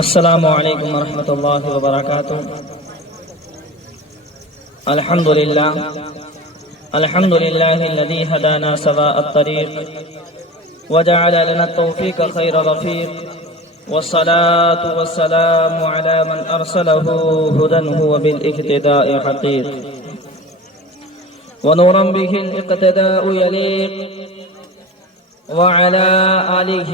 السلام علیکم ورحمۃ اللہ وبرکاتہ۔ الحمد للہ الذی ہدانا سواء الطریق وجعل لنا التوفیق خیر رفیق والصلاة والسلام علی من ارسلہ ہدی هو بالاقتداء حقیق ونورا به الاقتداء یلیق وعلى آله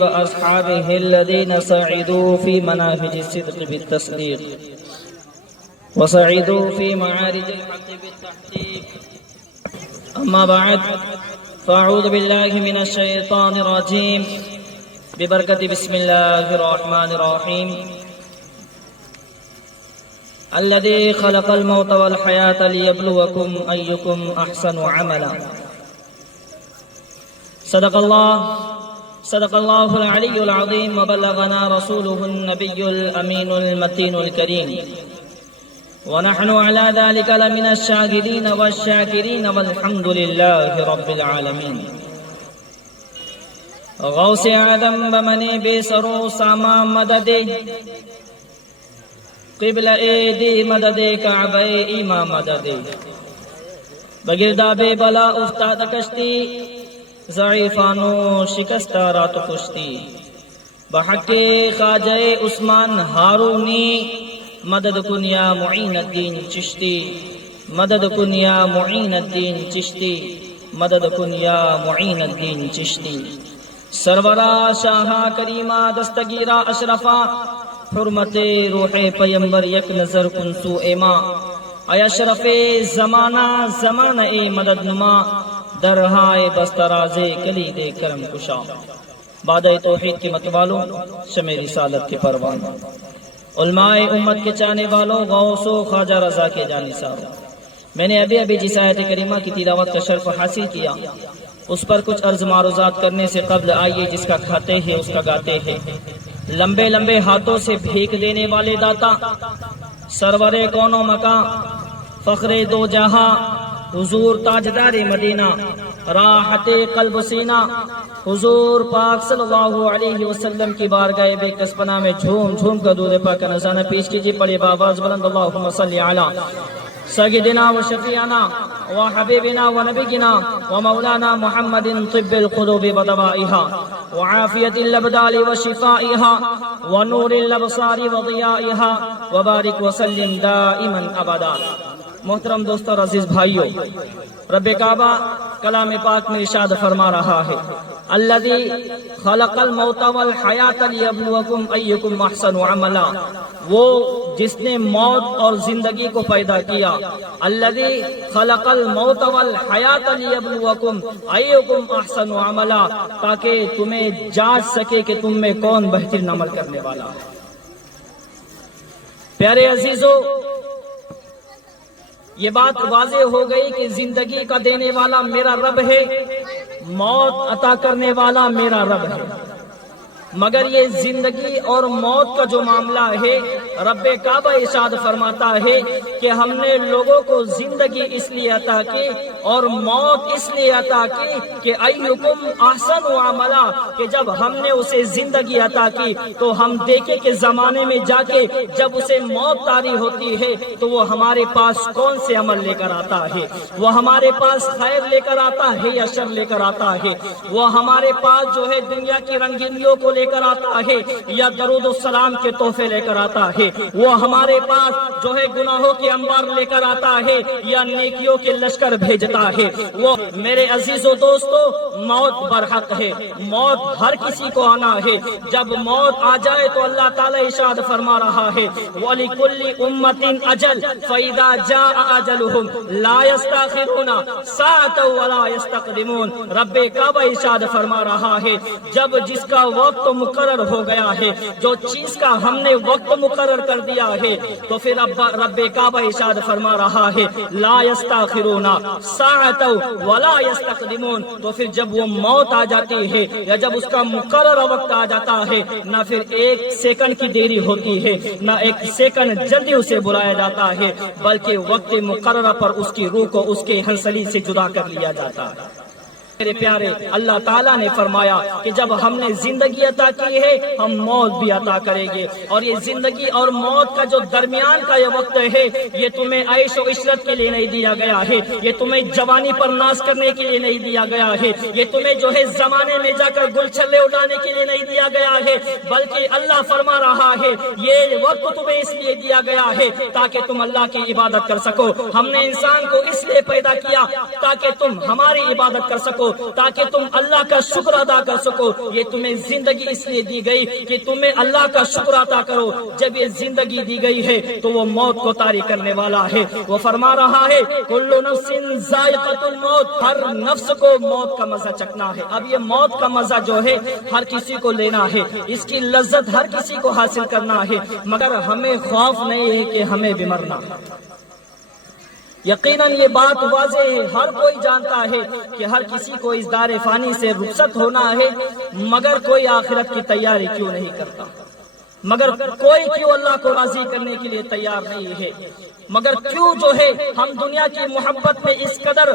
وأصحابه الذين سعدوا في مناهج الصدق بالتصديق وسعدوا في معارج الحق بالتحقيق. أما بعد فأعوذ بالله من الشيطان الرجيم ببركة بسم الله الرحمن الرحيم. الذي خلق الموت والحياة ليبلوكم أيكم أحسن عملا. صدق الله العلي العظيم وبلغنا رسوله النبي الأمين المتين الكريم ونحن على ذلك لمن الشاهدين والشاكرين والحمد لله رب العالمين. غوث اعظم بمن بسرو ساما مدد قبل ایدی مدد کعبہ ایما مدد بگرداب بلا افتاد کشتی ضعیفانو شکستہ رات کشتی بحق خواجہ عثمان ہارونی مدد کن یا معین الدین چشتی مدد کن یا معین الدین چشتی مدد کن یا معین الدین چشتی. سرورا شاہا کریمہ دستگیرہ اشرفا حرمت روح پیمبر یک نظر کن سو ایما اے اشرف زمانہ زمانہ اے مدد نما درہائے بسترازے کلید کرم کشا. بادہ توحید کے متوالوں شمع رسالت کے پروان علماء امت کے چاہنے والوں غوث و خواجہ رضا کے جانثاروں، میں نے ابھی جس آیت کریمہ کی تلاوت کا شرف حاصل کیا اس پر کچھ عرض معروضات کرنے سے قبل آئیے جس کا کھاتے ہیں اس کا گاتے ہیں. لمبے لمبے ہاتھوں سے بھیک دینے والے داتا، سرور کون و مکان، فخر دو جہاں، حضور تاجدار مدینہ، راحت قلب سینہ، حضور پاک صلی اللہ علیہ وسلم کی بارگاہ بے کسپنا میں جھوم جھوم کر درود پاک کا نذرانہ پیش کیجیے. پڑھیے بآواز بلند اللہم صلی علی سیدنا و شفیعنا و حبیبنا و نبینا و مولانا محمد طب القلوب و دوائها و عافیت الابدال و شفائها و نور الابصار و ضیائها و بارک وسلم دائما ابدا. محترم دوستوں اور عزیز بھائیوں، رب کعبہ کلام پاک میں ارشاد فرما رہا ہے الذی خلق الموت والحیات لیبلوکم ایکم احسن عملا، وہ جس نے موت اور زندگی کو پیدا کیا. الذی خلق الموت والحیات لیبلوکم ایکم احسن عملا، تاکہ تمہیں جانچ سکے کہ تم میں کون بہترین عمل کرنے والا ہے. پیارے عزیزو، یہ بات واضح ہو گئی کہ زندگی کا دینے والا میرا رب ہے، موت عطا کرنے والا میرا رب ہے. مگر یہ زندگی اور موت کا جو معاملہ ہے، رب کعبہ ارشاد فرماتا ہے کہ ہم نے لوگوں کو زندگی اس لیے عطا کی اور موت اس لیے عطا کی کہ ایکم احسن عملا، کہ جب ہم نے اسے زندگی عطا کی تو ہم دیکھیں کہ زمانے میں جا کے جب اسے موت طاری ہوتی ہے تو وہ ہمارے پاس کون سے عمل لے کر آتا ہے، وہ ہمارے پاس خیر لے کر آتا ہے یا شر لے کر آتا ہے، وہ ہمارے پاس جو ہے دنیا کی رنگینیوں کو لے کر آتا ہے یا درود السلام کے تحفے لے کر آتا ہے، وہ ہمارے پاس جو ہے گناہوں کے انبار لے کر آتا ہے یا نیکیوں کے لشکر بھیجتا ہے. وہ میرے عزیز و دوستو، موت برحق ہے، موت ہر کسی کو آنا ہے. جب موت آ جائے تو اللہ تعالی ارشاد فرما رہا ہے وَلِكُلِّ أُمَّةٍ أَجَلٌ فَإِذَا جَاءَ أَجَلُهُمْ لَا يَسْتَأْخِرُونَ سَاعَةً وَلَا يَسْتَقْدِمُونَ. رب کعبہ ارشاد فرما رہا ہے جب جس کا وقت مقرر ہو گیا ہے، جو چیز کا ہم نے وقت مقرر کر دیا ہے، تو پھر رب کعبہ ارشاد فرما رہا ہے لا یستاخرون ساعۃ ولا یستقدمون. تو پھر جب وہ موت آ جاتی ہے یا جب اس کا مقرر وقت آ جاتا ہے، نہ پھر ایک سیکنڈ کی دیری ہوتی ہے، نہ ایک سیکنڈ جلدی اسے بلایا جاتا ہے، بلکہ وقت مقررہ پر اس کی روح کو اس کے ہنسلی سے جدا کر لیا جاتا ہے. میرے پیارے، اللہ تعالیٰ نے فرمایا کہ جب ہم نے زندگی عطا کی ہے ہم موت بھی عطا کریں گے، اور یہ زندگی اور موت کا جو درمیان کا یہ وقت ہے یہ تمہیں عیش و عشرت کے لیے نہیں دیا گیا ہے، یہ تمہیں جوانی پر ناز کرنے کے لیے نہیں دیا گیا ہے، یہ تمہیں جو ہے زمانے میں جا کر گل چھلے اڑانے کے لیے نہیں دیا گیا ہے، بلکہ اللہ فرما رہا ہے یہ وقت تمہیں اس لیے دیا گیا ہے تاکہ تم اللہ کی عبادت کر سکو۔ ہم نے انسان کو اس لیے پیدا کیا تاکہ تم ہماری عبادت کر سکو، تاکہ تم اللہ کا شکر ادا کر سکو۔ یہ تمہیں زندگی اس لیے دی گئی کہ تمہیں اللہ کا شکر ادا کرو۔ جب یہ زندگی دی گئی ہے تو وہ موت کو طاری کرنے والا ہے۔ وہ فرما رہا ہے کل نفس ذائقۃ الموت، ہر نفس کو موت کا مزہ چکھنا ہے۔ اب یہ موت کا مزہ جو ہے ہر کسی کو لینا ہے، اس کی لذت ہر کسی کو حاصل کرنا ہے، مگر ہمیں خوف نہیں ہے کہ ہمیں بھی مرنا ہے۔ یقیناً یہ بات واضح ہے، ہر کوئی جانتا ہے کہ ہر کسی کو اس دار فانی سے رخصت ہونا ہے، مگر کوئی آخرت کی تیاری کیوں نہیں کرتا؟ مگر کوئی کیوں اللہ کو راضی کرنے کے لیے تیار نہیں ہے؟ مگر کیوں جو ہے ہم دنیا کی محبت میں اس قدر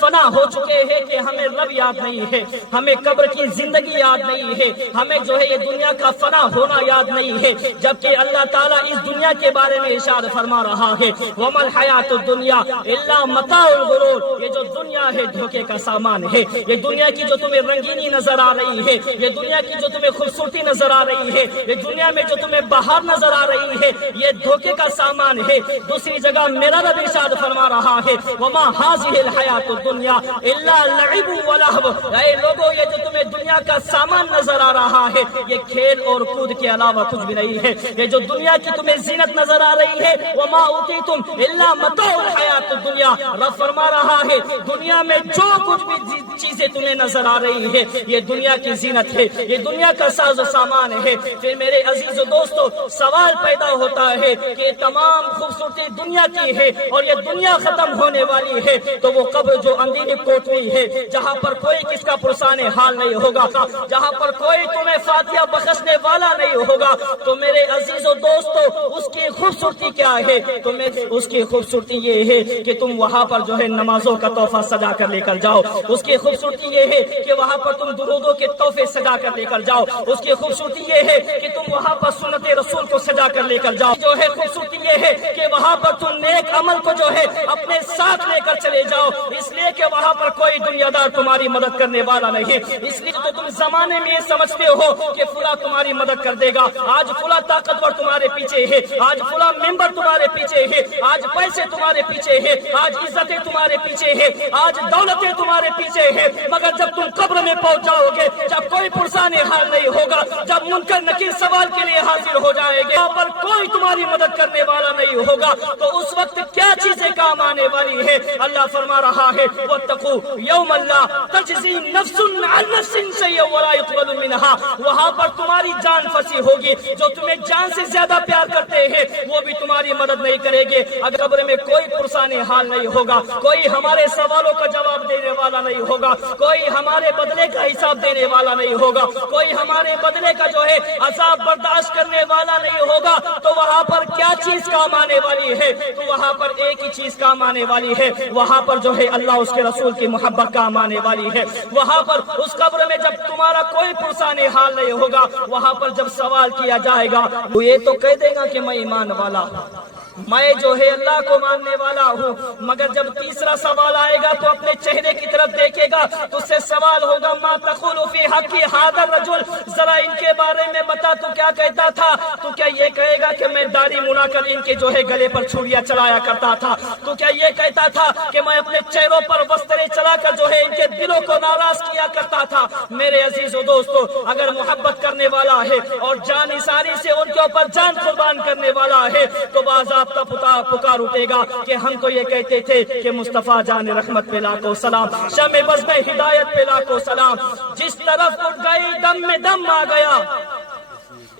فنا ہو چکے ہیں کہ ہمیں رب یاد نہیں ہے، ہمیں قبر کی زندگی یاد نہیں ہے، ہمیں جو ہے یہ دنیا کا فنا ہونا یاد نہیں ہے، جبکہ اللہ تعالیٰ اس دنیا کے بارے میں ارشاد فرما رہا ہے وَمَا الْحَيَاةُ الدُّنْيَا إِلَّا مَتَاعُ الْغُرُورِ، یہ جو دنیا ہے دھوکے کا سامان ہے، یہ دنیا کی جو تمہیں رنگینی نظر آ رہی ہے، یہ دنیا کی جو تمہیں خوبصورتی نظر آ رہی ہے، یہ دنیا میں جو تمہیں بہار نظر آ رہی ہے، یہ دھوکے کا سامان ہے۔ دوسری جگہ میرا رب ارشاد فرما رہا ہے وَمَا هَٰذِهِ الْحَيَاةُ الدُّنْيَا إِلَّا لَعِبٌ وَلَهْوٌ، اے لوگو یہ جو تمہیں دنیا کا سامان نظر آ رہا ہے یہ کھیل اور کود کے علاوہ کچھ بھی نہیں ہے۔ یہ جو دنیا کی تمہیں زینت نظر آ رہی ہے وَمَا أُوتِيتُمْ إِلَّا مَتَاعُ الْحَيَاةِ الدُّنْيَا، رب فرما رہا ہے دنیا میں جو کچھ بھی چیزیں تمہیں نظر آ رہی ہے یہ دنیا کی زینت ہے، یہ دنیا کا ساز و سامان ہے۔ پھر میرے عزیز و دوستو سوال پیدا ہوتا ہے کہ تمام خوبصورتی دنیا کی ہے اور یہ دنیا ختم ہونے والی ہے، تو وہ قبر جو اندھیری کوٹری ہے جہاں پر کوئی کس کا پرسان حال نہیں ہوگا، جہاں پر کوئی تمہیں فاتحہ بخشنے والا نہیں ہوگا، تو میرے عزیز و دوستو اس کی خوبصورتی کیا ہے؟ تو اس کی خوبصورتی یہ ہے کہ تم وہاں پر جو ہے نمازوں کا تحفہ سجا کر لے کر جاؤ، اس کی خوبصورتی یہ ہے کہ وہاں پر تم درودوں کے تحفے سجا کر لے کر جاؤ، اس کی خوبصورتی یہ ہے کہ تم وہاں پر سنت رسول کو سجا کر لے کر جاؤ، جو ہے خوبصورتی یہ ہے کہ وہاں پر تم نیک عمل کو جو ہے اپنے ساتھ لے کر چلے جاؤ، اس لیے کہ وہاں پر کوئی دنیا دار تمہاری مدد کرنے والا نہیں، اس لیے تو تم زمانے میں یہ سمجھتے ہو کہ فلاں تمہاری مدد کر دے گا، آج فلاں طاقتور تمہارے پیچھے ہے، آج فلاں ممبر تمہارے پیچھے ہے، آج پیسے تمہارے پیچھے ہے، آج عزتیں تمہارے پیچھے ہے، آج دولتیں تمہارے پیچھے ہے، مگر جب تم قبر میں پہنچ جاؤ گے، جب کوئی پرسان حال نہیں ہوگا، جب منکر نکیر سوال کے لیے حاضر ہو جائے گے، وہاں پر کوئی تمہاری مدد کرنے والا نہیں ہوگا، تو اس وقت کیا چیزیں کام آنے والی ہے؟ اللہ فرما رہا ہے وَاتَّقُوا يَوْمًا لَا تَجْزِي نَفْسٌ عَن نَفْسٍ شَيْئًا وَلَا يُقْبَلُ مِنْهَا، وہاں پر تمہاری جان پھنسی ہوگی، جو تمہیں جان سے زیادہ پیار کرتے ہیں وہ بھی تمہاری مدد نہیں کرے گے، اگر قبر میں کوئی پرسان حال نہیں ہوگا، کوئی ہمارے سوالوں کا جواب دینے والا نہیں ہوگا، کوئی ہمارے بدلے کا حساب دینے والا نہیں ہوگا، کوئی ہمارے بدلے کا جو ہے عذاب برداشت کرنے والا نہیں ہوگا، تو وہاں پر کیا چیز کام آنے والی ہے؟ تو وہاں پر ایک ہی چیز کام آنے والی ہے، وہاں پر جو ہے اللہ اس کے رسول کی محبت کام آنے والی ہے، وہاں پر اس قبر میں جب تمہارا کوئی پرسان حال نہیں ہوگا، وہاں پر جب سوال کیا جائے گا وہ یہ تو کہہ دے گا کہ میں ایمان والا ہوں، میں جو ہے اللہ کو ماننے والا ہوں، مگر جب تیسرا سوال آئے گا تو اپنے چہرے کی طرف دیکھے گا تو اس سے سوال ہوگا ما تقول فی حق ھذا الرجل، ذرا ان کے بارے میں بتا تو کیا کہتا تھا؟ تو کیا یہ کہے گا کہ میں داڑھی مڑا کر ان کے جو ہے گلے پر چھریاں چلایا کرتا تھا؟ تو کیا یہ کہتا تھا کہ میں اپنے چہروں پر وسترے چلا کر جو ہے ان کے دلوں کو ناراض کیا کرتا تھا؟ میرے عزیز و دوستو اگر محبت کرنے والا ہے اور جان نثاری سے ان کے اوپر جان قربان کرنے والا ہے تو باضابطہ پکار اٹھے گا کہ ہم تو یہ کہتے تھے کہ مصطفیٰ جان رحمت پہ لاکھوں سلام، شمع بزم ہدایت پہ لاکھوں سلام، جس طرف اٹھ گئی دم میں دم آ گیا،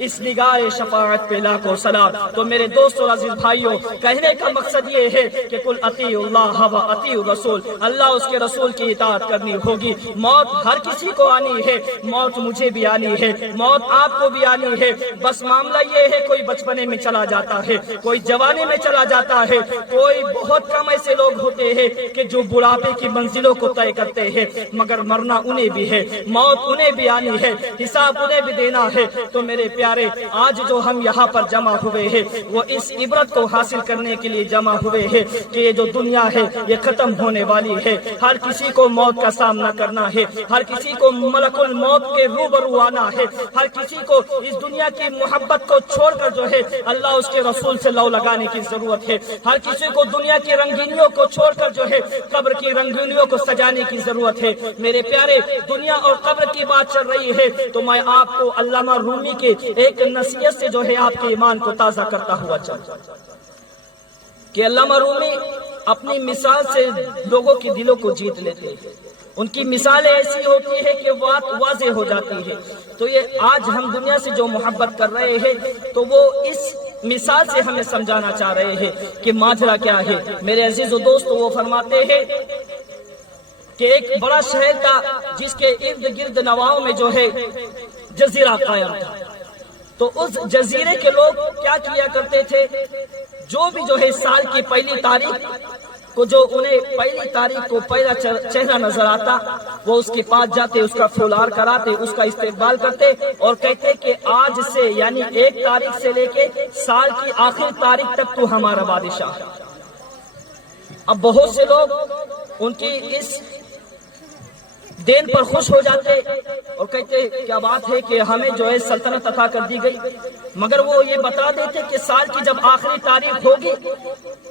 اس نگاہ شفاعت پہ لاکھوں سلام۔ تو میرے دوستوں عزیز بھائیوں، کہنے کا مقصد یہ ہے کہ قل اطیعوا اللہ و اطیعوا الرسول، اللہ اس کے رسول کی اطاعت کرنی ہوگی۔ موت ہر کسی کو آنی ہے، موت مجھے بھی آنی ہے، موت آپ کو بھی آنی ہے۔ بس معاملہ یہ ہے کوئی بچپنے میں چلا جاتا ہے، کوئی جوانی میں چلا جاتا ہے، کوئی بہت کم ایسے لوگ ہوتے ہیں کہ جو بڑھاپے کی منزلوں کو طے کرتے ہیں، مگر مرنا انہیں بھی ہے، موت انہیں بھی آنی ہے، حساب انہیں بھی دینا ہے۔ تو میرے پیارے، آج جو ہم یہاں پر جمع ہوئے ہیں وہ اس عبرت کو حاصل کرنے کے لیے جمع ہوئے ہیں کہ یہ جو دنیا ہے یہ ختم ہونے والی ہے، ہر کسی کو موت کا سامنا کرنا ہے، ہر کسی کو ملک الموت کے روبرو آنا ہے، ہر کسی کو اس دنیا کی محبت کو چھوڑ کر جو ہے اللہ اس کے رسول سے لو لگانے کی ضرورت ہے، ہر کسی کو دنیا کی رنگینیوں کو چھوڑ کر جو ہے قبر کی رنگینیوں کو سجانے کی ضرورت ہے۔ میرے پیارے، دنیا اور قبر کی بات چل رہی ہے تو میں آپ کو علامہ رومی کے ایک نصیحت سے جو ہے آپ کے ایمان کو تازہ کرتا ہوا چلتا کہ علامہ رومی اپنی مثال سے لوگوں کے دلوں کو جیت لیتے ہیں، ان کی مثالیں ایسی ہوتی ہے کہ بات واضح ہو جاتی ہے۔ تو یہ آج ہم دنیا سے جو محبت کر رہے ہیں تو وہ اس مثال سے ہمیں سمجھانا چاہ رہے ہیں کہ ماجرا کیا ہے۔ میرے عزیز و دوست، وہ فرماتے ہیں کہ ایک بڑا شہر تھا جس کے ارد گرد نواؤں میں جو ہے جزیرہ قائم تھا۔ تو اس جزیرے کے لوگ کیا کیا کرتے تھے، جو بھی جو ہے سال کی پہلی تاریخ کو جو انہیں پہلی تاریخ کو پہلا چہرہ نظر آتا وہ اس کے پاس جاتے، اس کا پھولار کراتے، اس کا استقبال کرتے اور کہتے کہ آج سے یعنی 1 تاریخ سے لے کے سال کی آخری تاریخ تک تو ہمارا بادشاہ ہے۔ اب بہت سے لوگ ان کی اس دین پر خوش ہو جاتے اور کہتے کیا بات ہے کہ ہمیں جو ہے سلطنت عطا کر دی گئی، مگر وہ یہ بتا دیتے کہ سال کی جب آخری تاریخ ہوگی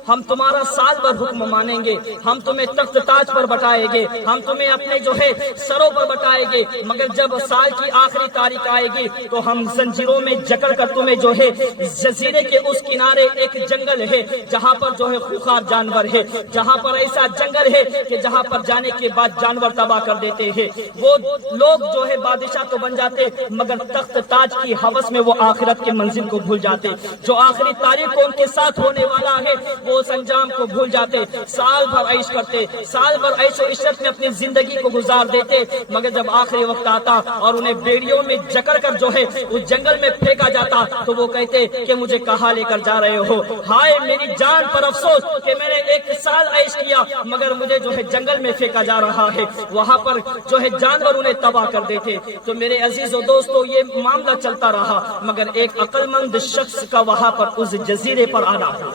ہم تمہارا سال بھر حکم مانیں گے، ہم تمہیں تخت تاج پر بٹھائیں گے، ہم تمہیں اپنے جو ہے سروں پر بٹھائیں گے، مگر جب سال کی آخری تاریخ آئے گی تو ہم زنجیروں میں جکڑ کر تمہیں جو ہے جزیرے کے اس کنارے ایک جنگل ہے جہاں پر جو ہے خوخار جانور ہے، جہاں پر ایسا جنگل ہے کہ جہاں پر جانے کے بعد جانور تباہ کر دیتے ہیں۔ وہ لوگ جو ہے بادشاہ تو بن جاتے مگر تخت تاج کی ہوس میں وہ آخرت کے منزل کو بھول جاتے، جو آخری تاریخ کو ان کے ساتھ ہونے والا ہے وہ اس انجام کو بھول جاتے، سال بھر عیش کرتے، سال بھر عیش و عشرت میں اپنی زندگی کو گزار دیتے، مگر جب آخری وقت آتا اور انہیں بیڑیوں میں جکڑ کر جو ہے اس جنگل میں پھینکا جاتا تو وہ کہتے کہ مجھے کہاں لے کر جا رہے ہو، ہائے میری جان پر افسوس کہ میں نے 1 سال عیش کیا مگر مجھے جو ہے جنگل میں پھینکا جا رہا ہے، وہاں پر جو ہے جانور انہیں تباہ کر دیتے۔ تو میرے عزیز و دوستو یہ معاملہ چلتا رہا مگر ایک عقل مند شخص کا وہاں پر اس جزیرے پر آنا ہوا۔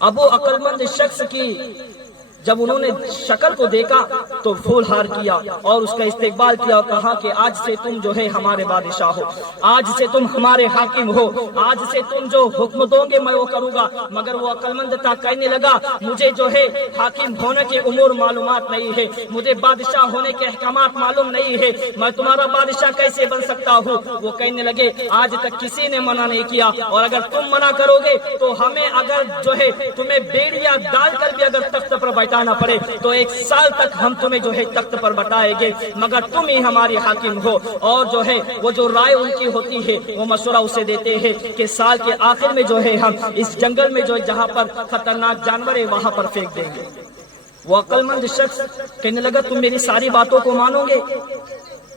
اب وہ عقل مند شخص کی جب انہوں نے شکل کو دیکھا تو پھول ہار کیا اور اس کا استقبال کیا اور کہا کہ آج سے تم جو ہے ہمارے بادشاہ ہو، آج سے تم ہمارے حاکم ہو، آج سے تم جو حکم دو گے میں وہ کروں گا۔ مگر وہ عقل مند تھا، کہنے لگا مجھے جو ہے حاکم ہونے کے امور معلومات نہیں ہے، مجھے بادشاہ ہونے کے احکامات معلوم نہیں ہے، میں تمہارا بادشاہ کیسے بن سکتا ہوں۔ وہ کہنے لگے آج تک کسی نے منع نہیں کیا اور اگر تم منع کرو گے تو ہمیں اگر جو ہے تمہیں بیڑیاں ڈال کر بھی اگر تخت پر بیٹھا نہ پڑے تو 1 سال تک ہم تمہیں جو ہے تخت پر بٹھائیں گے، مگر تم ہی ہماری حاکم ہو۔ اور جو ہے وہ جو رائے ان کی ہوتی ہے وہ مشورہ اسے دیتے ہیں کہ سال کے آخر میں جو ہے ہم اس جنگل میں جو جہاں پر خطرناک جانور ہے وہاں پر پھینک دیں گے۔ وہ عقل مند شخص کہنے لگا تم میری ساری باتوں کو مانو گے؟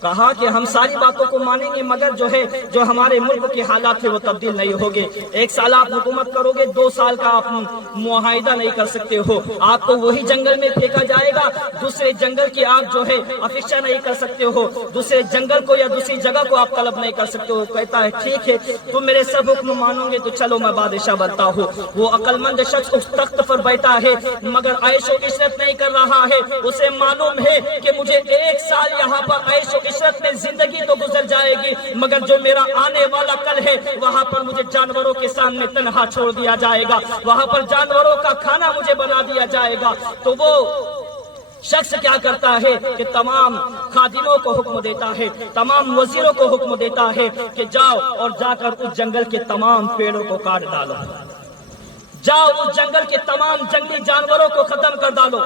کہا کہ ہم ساری باتوں کو مانیں گے مگر جو ہے جو ہمارے ملک کے حالات ہیں وہ تبدیل نہیں ہوگے، 1 سال آپ حکومت کرو گے، 2 سال کا آپ معاہدہ نہیں کر سکتے ہو، آپ کو وہی جنگل میں پھینکا جائے گا، دوسرے جنگل کی آپ جو ہے افیشا نہیں کر سکتے ہو، دوسرے جنگل کو یا دوسری جگہ کو آپ طلب نہیں کر سکتے ہو۔ کہتا ہے ٹھیک ہے تم میرے سب حکم مانو گے تو چلو میں بادشاہ بنتا ہوں۔ وہ عقل مند شخص اس تخت پر بیٹھا ہے مگر عیش و عشرت نہیں کر رہا ہے، اسے معلوم ہے کہ مجھے 1 سال یہاں پر عیش و عشرت میں زندگی تو گزر جائے گی مگر جو میرا آنے والا کل ہے وہاں پر مجھے جانوروں کے سامنے تنہا چھوڑ دیا جائے گا، وہاں پر جانوروں کا کھانا مجھے بنا دیا جائے گا۔ تو وہ شخص کیا کرتا ہے کہ تمام خادموں کو حکم دیتا ہے، تمام وزیروں کو حکم دیتا ہے کہ جاؤ اور جا کر اس جنگل کے تمام پیڑوں کو کاٹ ڈالو۔ جاؤ اس جنگل کے تمام جنگلی جانوروں کو ختم کر ڈالو،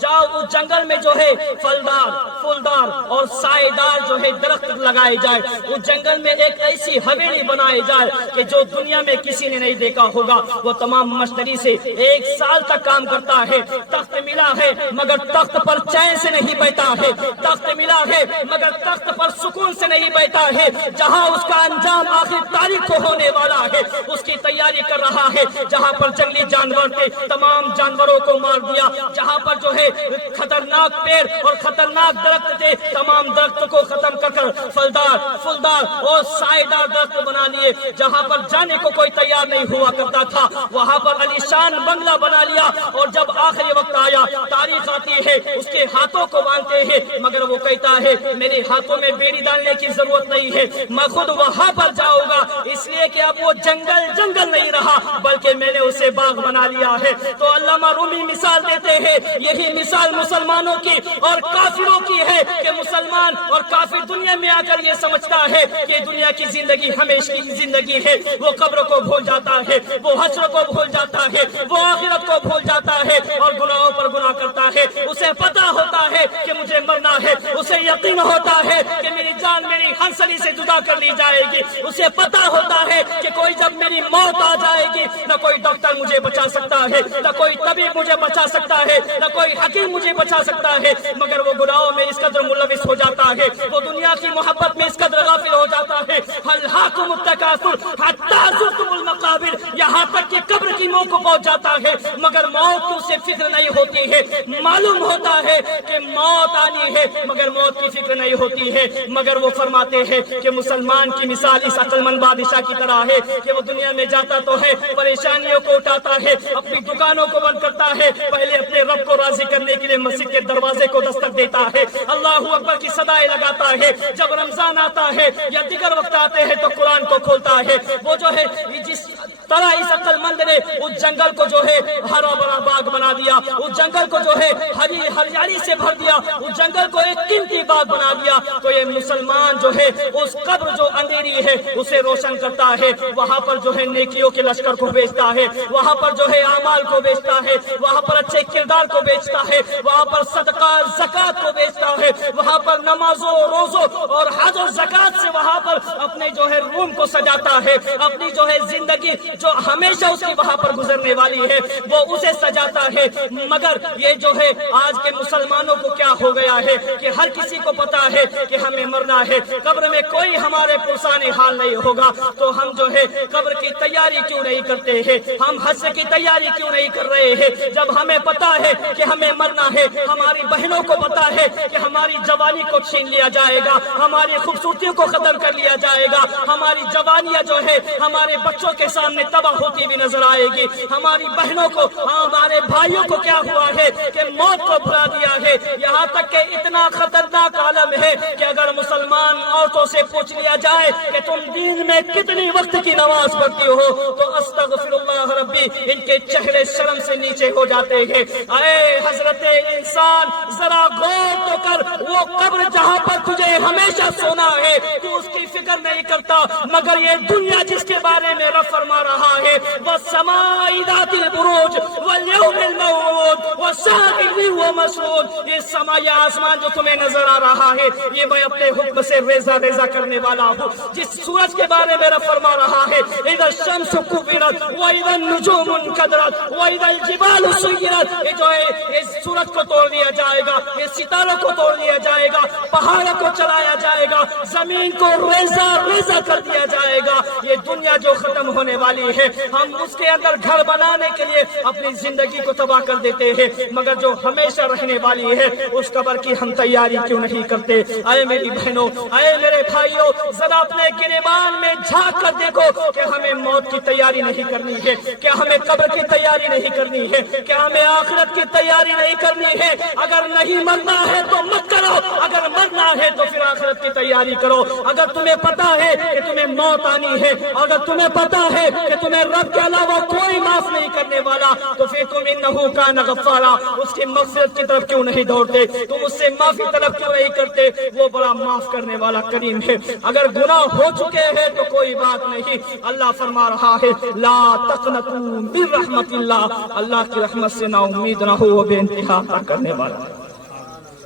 جاؤ اس جنگل میں جو ہے پھلدار پھولدار اور سائے دار جو ہے درخت لگائے جائے، اس جنگل میں ایک ایسی حویلی بنائی جائے کہ جو دنیا میں کسی نے نہیں دیکھا ہوگا، وہ تمام مشتری سے 1 سال تک کام کرتا ہے، تخت ملا ہے مگر تخت پر چین سے نہیں بیٹھا ہے، تخت ملا ہے مگر تخت پر سکون سے نہیں بیٹھا ہے، جہاں اس کا انجام آخر تاریخ کو ہونے والا ہے اس کی تیاری کر رہا ہے، جہاں پر جنگلی جانور تھے تمام جانوروں کو مار دیا، جہاں پر جو ہے خطرناک پیڑ اور خطرناک درخت تھے تمام درخت کو ختم کر کر پھلدار پھولدار اور سائے دار درخت بنا لیے، جہاں پر جانے کو کوئی تیار نہیں ہوا کرتا تھا وہاں پر علی شان بنگلہ بنا لیا، اور جب آخری وقت آیا تاریخ آتی ہے اس کے ہاتھوں کو باندھتے ہیں مگر وہ کہتا ہے میرے ہاتھوں میں بیڑی ڈالنے کی ضرورت نہیں ہے، میں خود وہاں پر جاؤں گا، اس لیے کہ اب وہ جنگل نہیں رہا بلکہ میں نے اسے باغ بنا لیا ہے۔ تو علامہ رومی مثال دیتے ہیں، یہی مثال مسلمانوں کی اور کافروں کی ہے کہ مسلمان اور کافر دنیا میں آ کر یہ سمجھتا ہے کہ دنیا کی زندگی ہمیشہ کی زندگی ہے، وہ قبر کو بھول جاتا ہے، وہ حشر کو بھول جاتا ہے، وہ آخرت کو بھول جاتا ہے اور گناہوں پر گناہ کرتا ہے۔ اسے پتا ہوتا ہے کہ مجھے مرنا ہے، اسے یقین ہوتا ہے کہ میری جان میری ہنسلی سے جدا کر لی جائے گی، اسے پتا ہوتا ہے کہ کوئی جب میری موت آ جائے گی نہ کوئی ڈاکٹر مجھے بچا سکتا ہے، نہ کوئی طبیب مجھے بچا سکتا ہے، نہ کوئی حکیم مجھے بچا سکتا ہے، مگر وہ گناہوں میں اس قدر ملوث ہو جاتا ہے، وہ دنیا کی محبت میں اس قدر غافل ہو جاتا ہے، الہاکم التکاثر حتی زرتم المقابر، یہاں تک کہ قبر کی منہ کو پہنچ جاتا ہے مگر موت کی اسے فکر نہیں ہوتی ہے، معلوم ہوتا ہے کہ موت آنی ہے مگر موت کی فکر نہیں ہوتی ہے، مگر وہ فرماتے ہیں کہ مسلمان کی مثال اس عقل مند بادشاہ کی طرح ہے کہ وہ دنیا میں جاتا تو ہے پریشانیوں کو اٹھاتا ہے، اپنی دکانوں کو بند کرتا ہے، پہلے اپنے رب کو راضی کرنے کے لیے مسجد کے دروازے کو دستک دیتا ہے، اللہ اکبر کی صدائیں لگاتا ہے، جب رمضان آتا ہے یا دیگر وقت آتے ہیں تو قرآن کو کھولتا ہے، وہ جو ہے جس طرح اس عقل مند نے اس جنگل کو جو ہے ہرا بھرا باغ بنا دیا، اس جنگل کو جو ہے ہریالی سے بھر دیا، اس جنگل کو ایک قیمتی باغ بنا دیا، تو یہ مسلمان جو ہے اس قبر جو اندھیری ہے اسے روشن کرتا ہے، وہاں پر جو ہے نیکیوں کے لشکر کو بیچتا ہے، وہاں پر جو ہے اعمال کو بیچتا ہے، وہاں پر اچھے کردار کو بیچتا ہے، وہاں پر صدقہ زکات کو بیچتا ہے، وہاں پر نمازوں روزوں اور حج و زکات سے وہاں پر اپنے جو ہے روم کو سجاتا ہے، اپنی جو ہے زندگی جو ہمیشہ اس کی وہاں پر گزرنے والی ہے وہ اسے سجاتا ہے، مگر یہ جو ہے آج کے مسلمانوں کو کیا ہو گیا ہے کہ ہر کسی کو پتا ہے کہ ہمیں مرنا ہے، قبر میں کوئی ہمارے پرسان حال نہیں ہوگا، تو ہم جو ہے قبر کی تیاری کیوں نہیں کرتے ہیں، ہم حشر کی تیاری کیوں نہیں کر رہے ہیں، جب ہمیں پتا ہے کہ ہمیں مرنا ہے، ہماری بہنوں کو پتا ہے کہ ہماری جوانی کو چھین لیا جائے گا، ہماری خوبصورتیوں کو ختم کر لیا جائے گا، ہماری جوانیاں جو ہے ہمارے بچوں کے سامنے تباہ ہوتی بھی نظر آئے گی، ہماری بہنوں کو ہمارے بھائیوں کو کیا ہوا ہے کہ موت کو بھلا دیا ہے، یہاں تک کہ اتنا خطرناک عالم ہے کہ اگر مسلمان عورتوں سے پوچھ لیا جائے کہ تم دین میں کتنی وقت کی نماز پڑھتی ہو تو استغفر اللہ ربی ان کے چہرے شرم سے نیچے ہو جاتے ہیں۔ اے حضرت انسان ذرا غور تو کر، وہ قبر جہاں پر تجھے ہمیشہ سونا ہے تو اس کی فکر نہیں کرتا، مگر یہ دنیا جس کے بارے میں رب فرما رہا ہے وَالسَّمَاءِ ذَاتِ الْبُرُوجِ وَالْيَوْمِ الْمَوْعُودِ وَالشَّاهِدِ وَمَشْهُودِ، یہ سما یا آسمان جو تمہیں نظر آ رہا ہے یہ میں اپنے حکم سے ریزہ ریزہ کرنے والا ہوں، جس سورج کے بارے میں رب فرما رہا ہے اِذَا الشَّمْسُ كُوِّرَتْ وَإِذَا النُّجُومُ انكَدَرَتْ وَإِذَا الْجِبَالُ سُيِّرَتْ، یہ جو ہے اس سورج کو توڑ دیا جائے گا، یہ ستاروں کو توڑ دیا جائے گا، پہاڑوں کو چلایا جائے گا، زمین کو ریزہ ریزہ کر دیا جائے گا، یہ دنیا جو ختم ہونے والی ہے ہم اس کے اندر گھر بنانے کے لیے اپنی زندگی کو تباہ کر دیتے ہیں، مگر جو ہمیشہ رہنے والی ہے اس قبر کی ہم تیاری کیوں نہیں کرتے؟ اے میری بہنوں، اے میرے بھائیوں، ذرا اپنے گریبان میں جھانک کر دیکھو کہ ہمیں موت کی تیاری نہیں کرنی ہے، کیا ہمیں قبر کی تیاری نہیں کرنی ہے، کیا ہمیں آخرت کی تیاری نہیں کرنی ہے؟ اگر نہیں مرنا ہے تو مت کرو، اگر مرنا ہے تو پھر آخرت کی تیاری کرو۔ اگر تمہیں پتا ہے کہ تمہیں موت آنی ہے، اگر تمہیں پتا ہے کہ تمہیں رب کے علاوہ کوئی معاف نہیں کرنے والا، تو پھر تم انہو کان غفارا اس کی مغفرت کی طرف کیوں نہیں دوڑتے؟ تم اس سے معافی طلب کیوں نہیں کرتے؟ وہ بڑا معاف کرنے والا کریم ہے۔ اگر گناہ ہو چکے ہیں تو کوئی بات نہیں، اللہ فرما رہا ہے لا لا تقنطوا من رحمت اللہ، اللہ کی رحمت سے نا امید نہ ہو، وہ بے انتہا عطا کرنے والا ہے،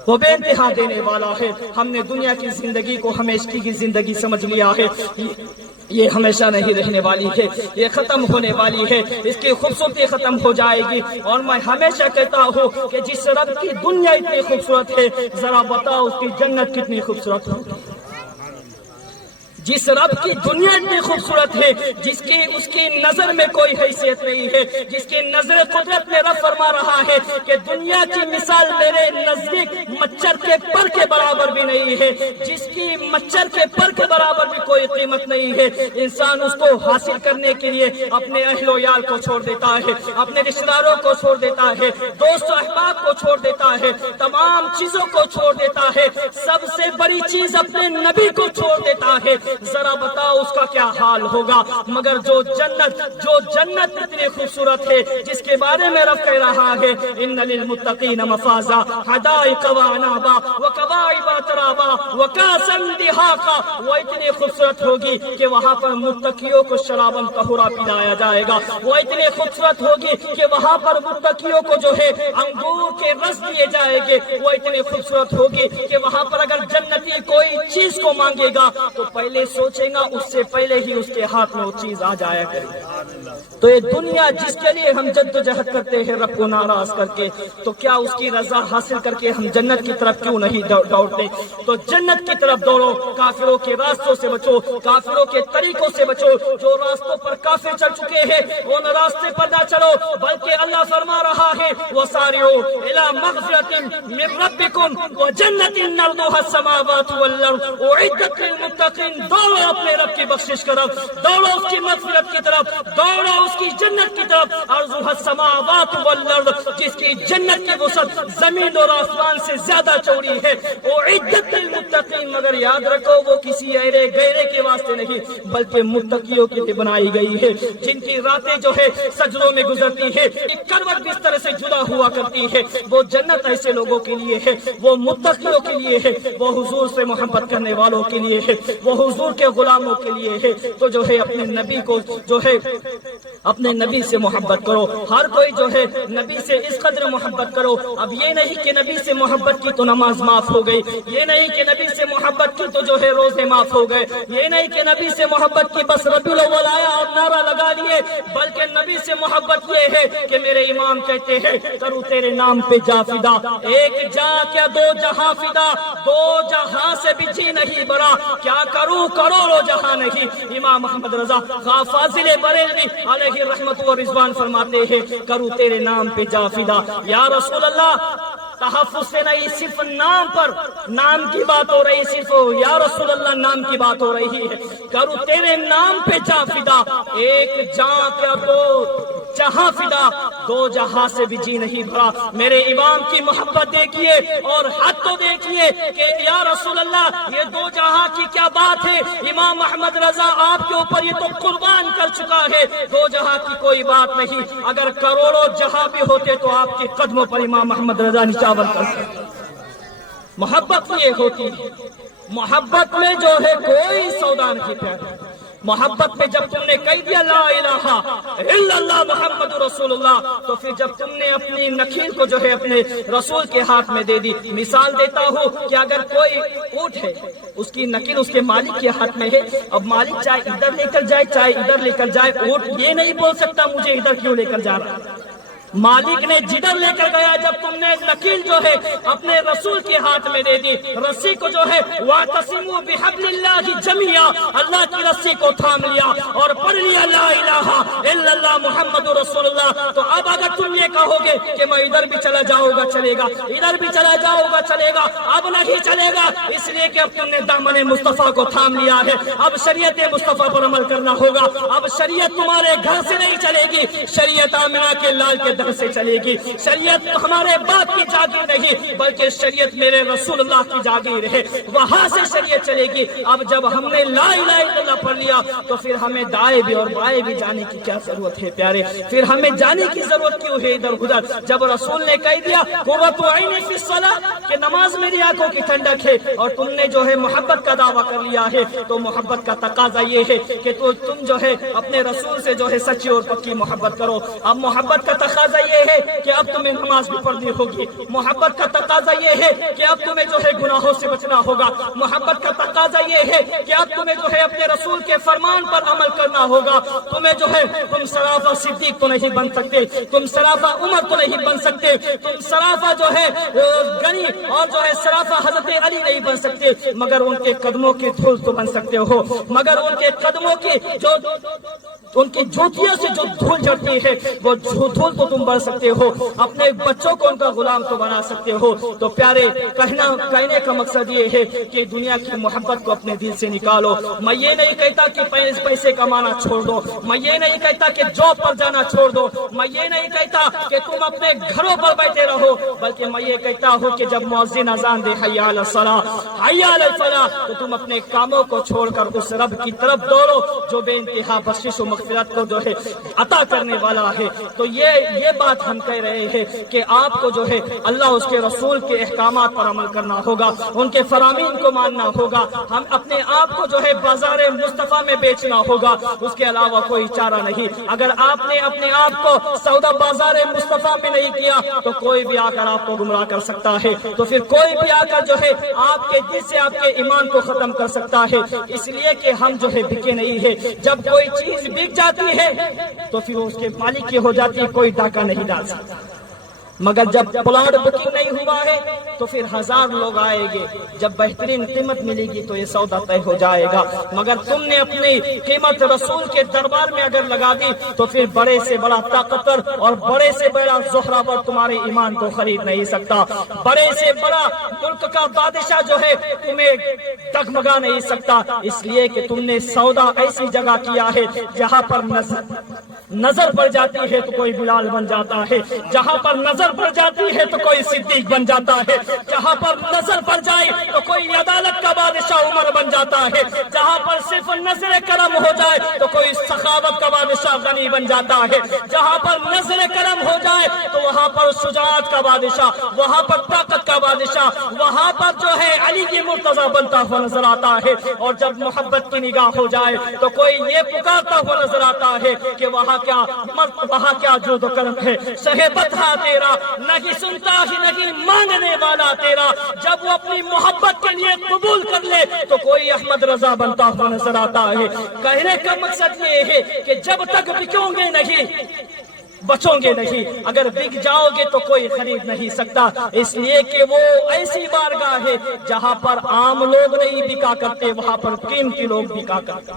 وہ بے انتہا دینے والا ہے۔ ہم نے دنیا کی زندگی کو ہمیشگی کی زندگی سمجھ لیا ہے، یہ ہمیشہ نہیں رہنے والی ہے، یہ ختم ہونے والی ہے، اس کی خوبصورتی ختم ہو جائے گی۔ اور میں ہمیشہ کہتا ہوں کہ جس رب کی دنیا اتنی خوبصورت ہے، ذرا بتاؤ اس کی جنت کتنی خوبصورت ہوگی۔ جس رب کی دنیا اتنی خوبصورت ہے، جس کی اس کی نظر میں کوئی حیثیت نہیں ہے، جس کی نظر قدرت میں رب فرما رہا ہے کہ دنیا کی مثال میرے نزدیک مچھر کے پر کے برابر بھی نہیں ہے، جس کی مچھر کے پر کے برابر بھی کوئی قیمت نہیں ہے، انسان اس کو حاصل کرنے کے لیے اپنے اہل و عیال کو چھوڑ دیتا ہے، اپنے رشتہ داروں کو چھوڑ دیتا ہے، دوست و احباب کو چھوڑ دیتا ہے، تمام چیزوں کو چھوڑ دیتا ہے، سب سے بڑی چیز اپنے نبی کو چھوڑ دیتا ہے۔ ذرا بتاؤ اس کا کیا حال ہوگا۔ مگر جو جنت اتنی خوبصورت ہے، جس کے بارے میں رب کہہ رہا ہے ان للمتقین مفازا حدائق وعنابا وکواعب اترابا وکاسا دہاقا، وہ اتنی خوبصورت ہوگی کہ وہاں پر متقیوں کو شرابا طہورا پلایا جائے گا، وہ اتنی خوبصورت ہوگی کہ وہاں پر متقیوں کو جو ہے انگور کے رس دیے جائے گے، وہ اتنی خوبصورت ہوگی کہ وہاں پر اگر جنتی کوئی چیز کو مانگے گا تو پہلے سوچے گا، اس سے پہلے ہی اس کے ہاتھ میں وہ چیز آ جایا کرے۔ تو یہ دنیا جس کے لیے ہم جد و جہد کرتے ہیں رب کو ناراض کر کے، تو کیا اس کی رضا حاصل کر کے ہم جنت کی طرف کیوں نہیں دوڑتے؟ تو جنت کی طرف دوڑو، کافروں کے راستوں سے بچو، کافروں کے طریقوں سے بچو، جو راستوں پر کافر چل چکے ہیں ان راستے پر نہ چلو، بلکہ اللہ فرما رہا ہے وَسَارِعُوا إِلَىٰ مَغْفِرَةٍ مِّن رَّبِّكُمْ وَجَنَّةٍ عَرْضُهَا السَّمَاوَاتُ وَالْأَرْضُ أُعِدَّتْ لِلْمُتَّقِينَ۔ دوڑو اپنے رب کی بخشش کی طرف، دوڑو اس کی مغفرت کی طرف، دوڑو اس کی جنت کی طرف، عرضها السماوات والارض، جس کی جنت کی وسعت زمین اور آسمان سے زیادہ چوڑی ہے، اعدت للمتقین، مگر یاد رکھو وہ کسی ایرے گہرے کے واسطے نہیں بلکہ متقیوں کے لیے بنائی گئی ہے، جن کی راتیں جو ہے سجدوں میں گزرتی ہے، ایک کروٹ بستر سے جدا ہوا کرتی ہے، وہ جنت ایسے لوگوں کے لیے ہے، وہ متقیوں کے لیے ہے، وہ حضور سے محبت کرنے والوں کے لیے ہے، وہ حضور کے غلاموں کے لیے ہے۔ تو جو ہے اپنے نبی کو جو ہے اپنے نبی سے محبت کرو، ہر کوئی جو ہے نبی سے اس قدر محبت کرو۔ اب یہ نہیں کہ نبی سے محبت کی تو نماز معاف ہو گئی، یہ نہیں کہ نبی سے محبت کی تو جو ہے روزے معاف ہو گئے، یہ نہیں کہ نبی سے محبت کی بس ربیع الاول آیا اور نعرہ لگا لیے، بلکہ نبی سے محبت یہ ہے کہ میرے امام کہتے ہیں کروں تیرے نام پہ جا فدا، ایک جا کیا دو جہاں فدا، دو جہاں سے بھی جی نہیں برا، کیا کروں کروڑوں جہاں نہیں۔ امام محمد رضا خواہ فاضل بریلوی علیہ رحمت و رضوان فرماتے ہیں کروں تیرے نام پہ جا فدا۔ یا رسول اللہ، تحفظ سے نہیں، صرف نام پر، نام کی بات ہو رہی، صرف یا رسول اللہ نام کی بات ہو رہی ہے، کروں تیرے نام پہ جا فدا، ایک جہاں کیا دو جہاں فدا، دو جہاں سے بھی جی نہیں بھرا۔ میرے امام کی محبت دیکھیے اور حد تو دیکھیے کہ یا رسول اللہ یہ دو جہاں کی کیا بات ہے، امام محمد رضا آپ کے اوپر یہ تو قربان کر چکا ہے، دو جہاں کی کوئی بات نہیں، اگر کروڑوں جہاں بھی ہوتے تو آپ کے قدموں پر امام محمد رضا نچاور کرتے۔ محبت یہ ہوتی ہے، محبت میں جو ہے کوئی سودا نہیں پیدا، محبت میں جب تم نے کہہ دیا لا الہ الا اللہ محمد رسول اللہ، تو پھر جب تم نے اپنی نخیل کو جو ہے اپنے رسول کے ہاتھ میں دے دی۔ مثال دیتا ہوں کہ اگر کوئی اونٹ ہے، اس کی نخیل اس کے مالک کے ہاتھ میں ہے، اب مالک چاہے ادھر لے کر جائے چاہے ادھر لے کر جائے، اونٹ یہ نہیں بول سکتا مجھے ادھر کیوں لے کر جا رہا ہے، مالک نے جدھر لے کر گیا۔ جب تم نے نخیل جو ہے اپنے رسول کے ہاتھ میں دے دی، رسی کو جو ہے وَاعْتَصِمُوا بِحَبْلِ اللَّهِ جَمِيعًا، اللہ کی رسی کو تھام لیا اور پڑھ لیا لا الہ الا اللہ محمد رسول اللہ، تو اب اگر تم یہ کہو گے کہ میں ادھر بھی چلا جاؤں گا چلے گا، ادھر بھی چلا جاؤں گا چلے گا، اب نہیں چلے گا، اس لیے کہ اب تم نے دامن مصطفیٰ کو تھام لیا ہے، اب شریعت مصطفیٰ پر عمل کرنا ہوگا، اب شریعت تمہارے گھر سے نہیں چلے گی، شریعت آمنہ کے لال کے ادھر سے چلے گی. شریعت ہمارے باپ کی جاگیر نہیں بلکہ شریعت میرے رسول اللہ کی جاگیر ہے, وہاں سے شریعت چلے گی. اب جب ہم نے لا الہ الا اللہ پڑھ لیا تو پھر ہمیں دائیں بھی اور بائیں بھی جانے کی کیا ضرورت ہے پیارے؟ پھر ہمیں جانے کی ضرورت کیوں ہے ادھر ادھر؟ جب رسول نے کہہ دیا قرۃ عینی فی الصلاۃ کہ نماز میری آنکھوں کی ٹھنڈک ہے, اور تم نے جو ہے محبت کا دعویٰ کر لیا ہے, تو محبت کا تقاضا یہ ہے کہ تم جو ہے اپنے رسول سے جو ہے سچی اور پکی محبت کرو. اب محبت کا تقاضا یہ ہے کہ اب تمہیں نماز بھی پڑھنی ہوگی. محبت کا تقاضا یہ ہے کہ اب تمہیں جو ہے گناہوں سے بچنا ہوگا. محبت کا تقاضا یہ ہے کہ اب تمہیں جو ہے اپنے رسول کے فرمان پر عمل کرنا ہوگا. تمہیں جو ہے تم سرافہ صدیق تو نہیں بن سکتے, تم سرافہ عمر تو نہیں بن سکتے, تم سرافہ جو ہے غنی اور جو ہے سرافہ حضرت علی نہیں بن سکتے, مگر ان کے قدموں کی دھول تو بن سکتے ہو. مگر ان کے قدموں کی جو ان کی جوتیوں سے جو دھول جڑتی ہے وہ دھول تو تم بن سکتے ہو. اپنے بچوں کو ان کا غلام تو بنا سکتے ہو. تو پیارے کہنے کا مقصد یہ ہے کہ دنیا کی محبت کو اپنے دل سے نکالو. میں یہ نہیں کہتا کہ پیسے کمانا چھوڑ دو, میں یہ نہیں کہتا کہ جاب پر جانا چھوڑ دو, میں یہ نہیں کہتا کہ تم اپنے گھروں پر بیٹھے رہو, بلکہ میں یہ کہتا ہوں کہ جب مؤذن اذان دے حی علی الصلاۃ حی علی الفلاح تو تم اپنے کاموں کو چھوڑ کر اس رب کی طرف دوڑو جو بے انتہا بخشش و مغفرت کو جو ہے عطا کرنے والا ہے. تو یہ بات ہم کہہ رہے ہیں کہ آپ کو جو ہے اللہ اس کے رسول کے احکامات پر عمل کرنا ہوگا, ان کے فرامین کو ماننا ہوگا. ہم اپنے آپ کو جو ہے بازار مصطفیٰ میں بیچنا ہوگا, اس کے علاوہ کوئی چارہ نہیں. اگر آپ نے اپنے آپ کو سودا بازار مصطفیٰ میں نہیں کیا تو کوئی بھی آ کر آپ کو گمراہ کر سکتا ہے, تو پھر کوئی بھی آ کر جو ہے آپ کے دل سے آپ کے ایمان کو ختم کر سکتا ہے. اس لیے کہ ہم جو ہے بکے نہیں ہے. جب کوئی چیز بک جاتی ہے تو پھر اس کے مالک کی ہو جاتی ہے, کوئی ڈاکہ نہیں ڈال سکتا. مگر جب پلاٹ بکنگ نہیں ہوا ہے تو پھر 1000 لوگ آئیں گے, جب بہترین قیمت ملے گی تو یہ سودا طے ہو جائے گا. مگر تم نے اپنی قیمت رسول کے دربار میں اگر لگا دی تو پھر بڑے سے بڑا طاقتور اور بڑے سے بڑا زہراور تمہارے ایمان کو خرید نہیں سکتا. بڑے سے بڑا ملک کا بادشاہ جو ہے تمہیں ڈگمگا نہیں سکتا, اس لیے کہ تم نے سودا ایسی جگہ کیا ہے جہاں پر نظر پڑ جاتی ہے تو کوئی بلال بن جاتا ہے, جہاں پر نظر پڑ جاتی ہے تو کوئی صدیق بن جاتا ہے, جہاں پر نظر پڑ جائے تو کوئی عدالت کا بادشاہ عمر بن جاتا ہے, جہاں پر صرف نظر کرم ہو جائے تو کوئی سخاوت کا بادشاہ غنی بن جاتا ہے, جہاں پر نظر کرم ہو جائے تو وہاں پر شجاعت کا بادشاہ, وہاں پر طاقت کا بادشاہ, وہاں پر جو ہے علی کی مرتضی بنتا ہوا نظر آتا ہے. اور جب محبت کی نگاہ ہو جائے تو کوئی یہ پکارتا ہوا نظر آتا ہے کہ وہاں کیا جود و کرم ہے, صحبت ہا تیرا نہیں سنتا ہی نہیں ماننے والا تیرا. جب وہ اپنی محبت کے لیے قبول کر لے تو کوئی احمد رضا بنتا ہوا نظر آتا ہے. کہنے کا مقصد یہ ہے کہ جب تک بکو گے نہیں بچو گے نہیں, اگر بک جاؤ گے تو کوئی خرید نہیں سکتا. اس لیے کہ وہ ایسی بارگاہ ہے جہاں پر عام لوگ نہیں بکا کرتے, وہاں پر قیمتی لوگ بکا کرتے.